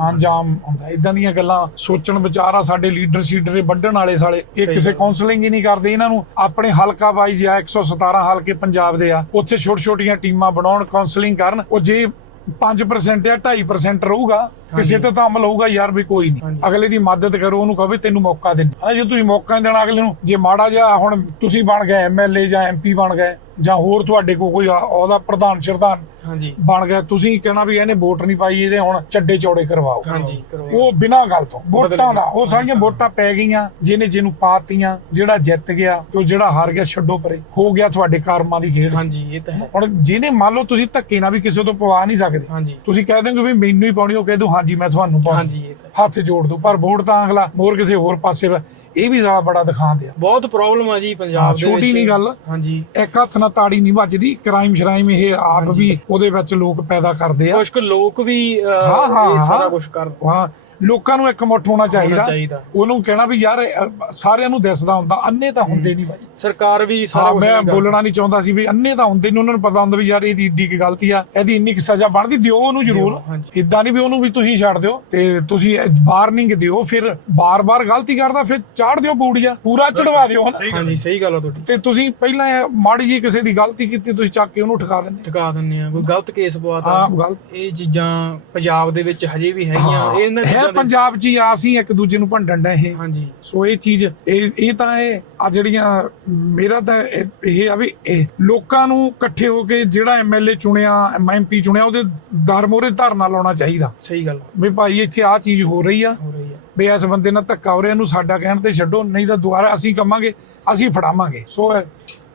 ਅੰਜਾਮ ਹੁੰਦਾ। ਇਦਾਂ ਦੀਆਂ ਗੱਲਾਂ ਸੋਚਣ ਵਿਚਾਰ ਆ ਸਾਡੇ ਲੀਡਰ ਸ਼ੀਡਰ ਵੱਢਣ ਵਾਲੇ ਸਾਲੇ। ਇਹ ਕਿਸੇ। ਕਾਉਂਸਲਿੰਗ ਹੀ ਨਹੀਂ ਕਰਦੇ ਇਹਨਾਂ ਨੂੰ। ਆਪਣੇ ਹਲਕਾ ਵਾਈਜ਼ ਆ 117 ਹਲਕੇ ਪੰਜਾਬ ਦੇ ਆ। ਉੱਥੇ ਛੋਟ ਛੋਟੀਆਂ ਟੀਮਾਂ ਬਣਾਉਣ ਕਾਉਂਸਲਿੰਗ ਕਰਨ। ਉਹ ਜੇ 5% ਜਾਂ 2.5% ਰਹੂਗਾ ਕਿਸੇ ਤੇ ਤਾਂ ਅਮਲ ਹੋਊਗਾ ਯਾਰ ਵੀ ਕੋਈ ਨਹੀਂ। ਅਗਲੇ ਦੀ ਮਦਦ ਕਰੋ ਉਹਨੂੰ ਕਹੋ ਵੀ ਤੈਨੂੰ ਮੌਕਾ ਦੇਣ ਜੇ ਤੁਸੀਂ ਮੌਕਾ ਦੇਣਾ ਅਗਲੇ ਨੂੰ ਜੇ ਮਾੜਾ ਜਿਹਾ ਹੁਣ ਤੁਸੀਂ ਬਣ ਗਏ ਐਮਐਲਏ ਜਾਂ ਐਮਪੀ ਬਣ ਗਏ ਜਾਂ ਹੋਰ ਤੁਹਾਡੇ ਕੋਲ ਕੋਈ ਆ- ਉਹਦਾ ਪ੍ਰਧਾਨ ਸ਼ਰਧਾਨ ਹਾਂਜੀ। ਬਣ ਗਿਆ ਤੁਸੀਂ ਕਹਿਣਾ ਵੀ ਇਹਨੇ ਵੋਟ ਨਹੀਂ ਪਾਈ ਇਹਦੇ ਹੁਣ ਚੱਡੇ ਚੌੜੇ ਕਰਵਾਓ। ਹਾਂਜੀ ਉਹ ਬਿਨਾਂ ਗੱਲ ਤੋਂ ਵੋਟਾਂ ਦਾ ਉਹ ਸਾਰੀਆਂ ਵੋਟਾਂ ਪੈ ਗਈਆਂ ਜਿਹਨੇ ਜਿਹਨੂੰ ਪਾਤੀਆਂ ਜਿਹੜਾ ਜਿੱਤ ਗਿਆ ਉਹ ਜਿਹੜਾ ਹਾਰ ਗਿਆ ਛੱਡੋ ਪਰੇ। ਹੋ ਗਿਆ ਤੁਹਾਡੇ ਕਰਮਾਂ ਦੀ ਖੇਡ। ਹਾਂਜੀ ਇਹ ਤਾਂ ਹੈ। ਹੁਣ ਜਿਹਨੇ ਮੰਨ ਲਓ ਤੁਸੀਂ ਧੱਕੇ ਨਾਲ ਵੀ ਕਿਸੇ ਤੋਂ ਪਵਾ ਨਹੀਂ ਸਕਦੇ ਹਾਂਜੀ। ਤੁਸੀਂ ਕਹਿ ਦਿਓਗੇ ਵੀ ਮੈਨੂੰ ਹੀ ਪਾਉਣੀ ਉਹ ਕਹਿ ਦੋ ਹਾਂਜੀ ਮੈਂ ਤੁਹਾਨੂੰ ਪਾਉਣੀ। ਹਾਂਜੀ ਇਹ ਤਾਂ ਹੈ। ਹੱਥ ਜੋੜ ਦੋ ਪਰ ਵੋਟ ਤਾਂ ਅਗਲਾ ਹੋਰ ਕਿਸੇ ਹੋਰ ਪਾਸੇ ਵਾ। ਇਹ ਵੀ ਜ਼ਿਆਦਾ ਬੜਾ ਦਿਖਾਉਂਦੇ ਆ ਬਹੁਤ ਪ੍ਰੋਬਲਮ ਆ ਜੀ ਪੰਜਾਬ ਦੇ ਛੋਟੀ। ਨਹੀਂ ਗੱਲ। ਹਾਂਜੀ ਇੱਕ ਹੱਥ ਨਾਲ ਤਾੜੀ ਨਹੀਂ ਵੱਜਦੀ ਕ੍ਰਾਈਮ ਸ਼ਰਾਈਮ ਇਹ ਆਪ ਵੀ ਉਹਦੇ ਵਿੱਚ ਲੋਕ ਪੈਦਾ ਕਰਦੇ ਆ ਕੁਝ ਲੋਕ ਵੀ ਇਹ ਸਾਰਾ। ਕੁਝ ਕਰਦੇ ਹਾਂ ਲੋਕਾਂ ਨੂੰ ਇੱਕ ਮੁੱਠ ਹੋਣਾ ਚਾਹੀਦਾ। ਚਾਹੀਦਾ। ਉਹਨੂੰ ਕਹਿਣਾ ਵੀ ਯਾਰ ਅ, ਸਾਰਿਆਂ ਨੂੰ ਦਿਸਦਾ ਹੁੰਦਾ ਅੰਨੇ ਤਾਂ ਹੁੰਦੇ ਨਹੀਂ ਬਾਈ। ਸਰਕਾਰ ਵੀ ਸਾਰਾ ਹਾਂ ਮੈਂ ਬੋਲਣਾ ਨਹੀਂ ਚਾਹੁੰਦਾ ਸੀ ਵੀ ਅੰਨੇ ਤਾਂ ਹੁੰਦੇ ਨਹੀਂ ਉਹਨਾਂ ਨੂੰ ਪਤਾ ਹੁੰਦਾ ਵੀ ਯਾਰ ਇਹਦੀ ਏਡੀ ਕੀ ਗਲਤੀ ਆ ਇਹਦੀ ਇੰਨੀ ਕੁ ਸਜ਼ਾ ਬਣਦੀ ਦਿਓ ਉਹਨੂੰ ਜ਼ਰੂਰ। ਹਾਂਜੀ। ਇਦਾਂ ਨਹੀਂ ਵੀ ਉਹਨੂੰ ਵੀ ਤੁਸੀਂ ਛੱਡ ਦਿਓ ਤੇ ਤੁਸੀਂ ਵਾਰਨਿੰਗ ਦਿਓ ਫਿਰ ਬਾਰ-ਬਾਰ ਗਲਤੀ ਕਰਦਾ ਫਿਰ ਚਾੜ ਦਿਓ ਬੂੜੀਆ ਪੂਰਾ ਚੜਵਾ ਦਿਓ ਹਨਾ? ਹਾਂਜੀ ਸਹੀ ਗੱਲ ਆ ਤੁਹਾਡੀ। ਤੇ ਤੁਸੀਂ ਪਹਿਲਾਂ ਇਹ ਮਾੜੀ ਜੀ ਕਿਸੇ ਦੀ ਗਲਤੀ ਕੀਤੀ ਤੁਸੀਂ ਚੱਕ ਕੇ ਉਹਨੂੰ ਠਕਾ ਦਿੰਦੇ। ਟਿਕਾ ਦਿੰਨੇ ਆ ਕੋਈ ਗਲਤ ਕੇਸ ਪਵਾਤਾ ਹਾਂ ਗਲਤ। ਇਹ ਚੀਜ਼ਾਂ ਪੰਜਾਬ ਦੇ ਵਿੱਚ ਹਜੇ ਵੀ ਹੈਗੀਆਂ ਇਹਨਾਂ ਚੀਜ਼ਾਂ ਦੇ- ਪੰਜਾਬ 'ਚ ਹੀ ਆ ਅਸੀਂ ਇੱਕ ਦੂਜੇ ਨੂੰ ਭੰਡਣ ਦਾ ਇਹ। ਹਾਂਜੀ। ਸੋ ਇਹ ਚੀਜ਼ ਇਹ ਇਹ ਤਾਂ ਇਹ ਆ ਜਿਹੜੀਆਂ ਮੇਰਾ ਤਾਂ ਇਹ ਆ ਵੀ ਇਹ ਲੋਕਾਂ ਨੂੰ ਇਕੱਠੇ ਹੋ ਕੇ ਜਿਹੜਾ ਐਮਐਲਏ ਚੁਣਿਆ ਐਮਪੀ ਚੁਣਿਆ ਉਹਦੇ ਦਰ ਮੋਰੇ ਧਰਨਾ ਲਾਉਣਾ ਚਾਹੀਦਾ। ਸਹੀ ਗੱਲ ਵੀ ਭਾਈ ਇੱਥੇ ਆ ਚੀਜ਼ ਹੋ ਰਹੀ ਆ। ਹੋ ਰਹੀ ਆ। ਵੀ ਇਸ ਬੰਦੇ ਨਾਲ ਧੱਕਾ ਹੋ ਰਿਹਾ ਇਹਨੂੰ ਸਾਡਾ ਕਹਿਣ ਤੇ ਛੱਡੋ ਨਹੀਂ ਤਾਂ ਦੁਬਾਰਾ ਅਸੀਂ ਕਵਾਂਗੇ ਅਸੀਂ ਫੜਾਵਾਂਗੇ। ਸੋ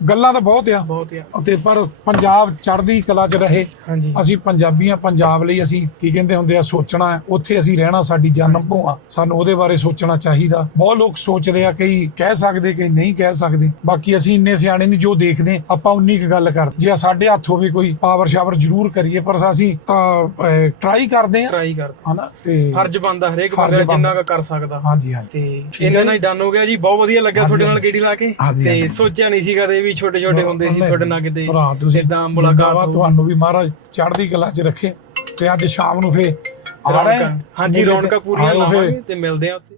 ਗੱਲਾਂ ਤਾਂ ਬਹੁਤ ਆ। ਬਹੁਤ ਆ। ਅਤੇ ਪਰ ਪੰਜਾਬ ਚੜ੍ਹਦੀ ਕਲਾ 'ਚ ਰਹੇ। ਹਾਂਜੀ। ਅਸੀਂ ਪੰਜਾਬੀਆਂ ਪੰਜਾਬ ਲਈ ਅਸੀਂ ਕੀ ਕਹਿੰਦੇ ਹੁੰਦੇ ਆ ਸੋਚਣਾ ਹੈ ਉੱਥੇ ਅਸੀਂ ਰਹਿਣਾ ਸਾਡੀ ਜਨਮ ਭੂਆ। ਸਾਨੂੰ ਉਹਦੇ ਬਾਰੇ ਸੋਚਣਾ ਚਾਹੀਦਾ। ਬਹੁਤ ਲੋਕ ਸੋਚਦੇ ਆ ਕਈ ਕਹਿ ਸਕਦੇ ਕਈ ਨਹੀਂ ਕਹਿ ਸਕਦੇ। ਬਾਕੀ ਅਸੀਂ ਇੰਨੇ ਸਿਆਣੇ ਨਹੀਂ ਜੋ ਦੇਖਦੇ। ਆਪਾਂ ਉਨੀ ਕੁ ਗੱਲ ਕਰ। ਜੇ ਸਾਡੇ ਹੱਥ ਹੋਵੇ ਕੋਈ ਪਾਵਰ ਸ਼ਾਵਰ ਜ਼ਰੂਰ ਕਰੀਏ ਪਰ ਅਸੀਂ ਤਾਂ ਟਰਾਈ ਕਰਦੇ ਆ। ਟਰਾਈ ਕਰ ਹਨਾ? ਤੇ ਫਰਜ਼ ਬੰਦਾ ਹਰੇਕ ਬੰਦਾ। ਜਿੰਨਾ ਕੁ ਕਰ ਸਕਦਾ। ਹਾਂਜੀ ਹਾਂਜੀ। ਤੇ ਇਹਨਾਂ ਨਾਲ। ਹੀ ਡਨ ਹੋ ਗਿਆ ਜੀ। ਬਹੁਤ ਵਧੀਆ ਲੱਗਿਆ ਤੁਹਾਡੇ ਨਾਲ। ਗੇੜੀ ਲਾ ਕੇ। ਤੇ। ਸੋਚਿਆ ਨਹੀਂ ਸੀ ਕਦੇ ਵੀ ਛੋਟੇ ਛੋਟੇ ਹੁੰਦੇ ਸੀ ਤੁਹਾਡੇ ਨਾਲ ਕਿਤੇ ਭਰਾ ਤੁਸੀਂ ਏਦਾਂ ਮੁਲਾਕਾਤ। ਤੁਹਾਨੂੰ ਵੀ ਮਹਾਰਾਜ ਚੜ੍ਹਦੀ ਕਲਾ 'ਚ ਰੱਖੇ ਤੇ ਅੱਜ ਸ਼ਾਮ ਨੂੰ ਫੇ ਰੌਣਕਾਂ। ਹਾਂਜੀ ਰੌਣਕਾਂ ਪੂਰੀਆਂ ਲਾਵਾਂਗੇ ਤੇ ਮਿਲਦੇ ਆ ਉੱਥੇ।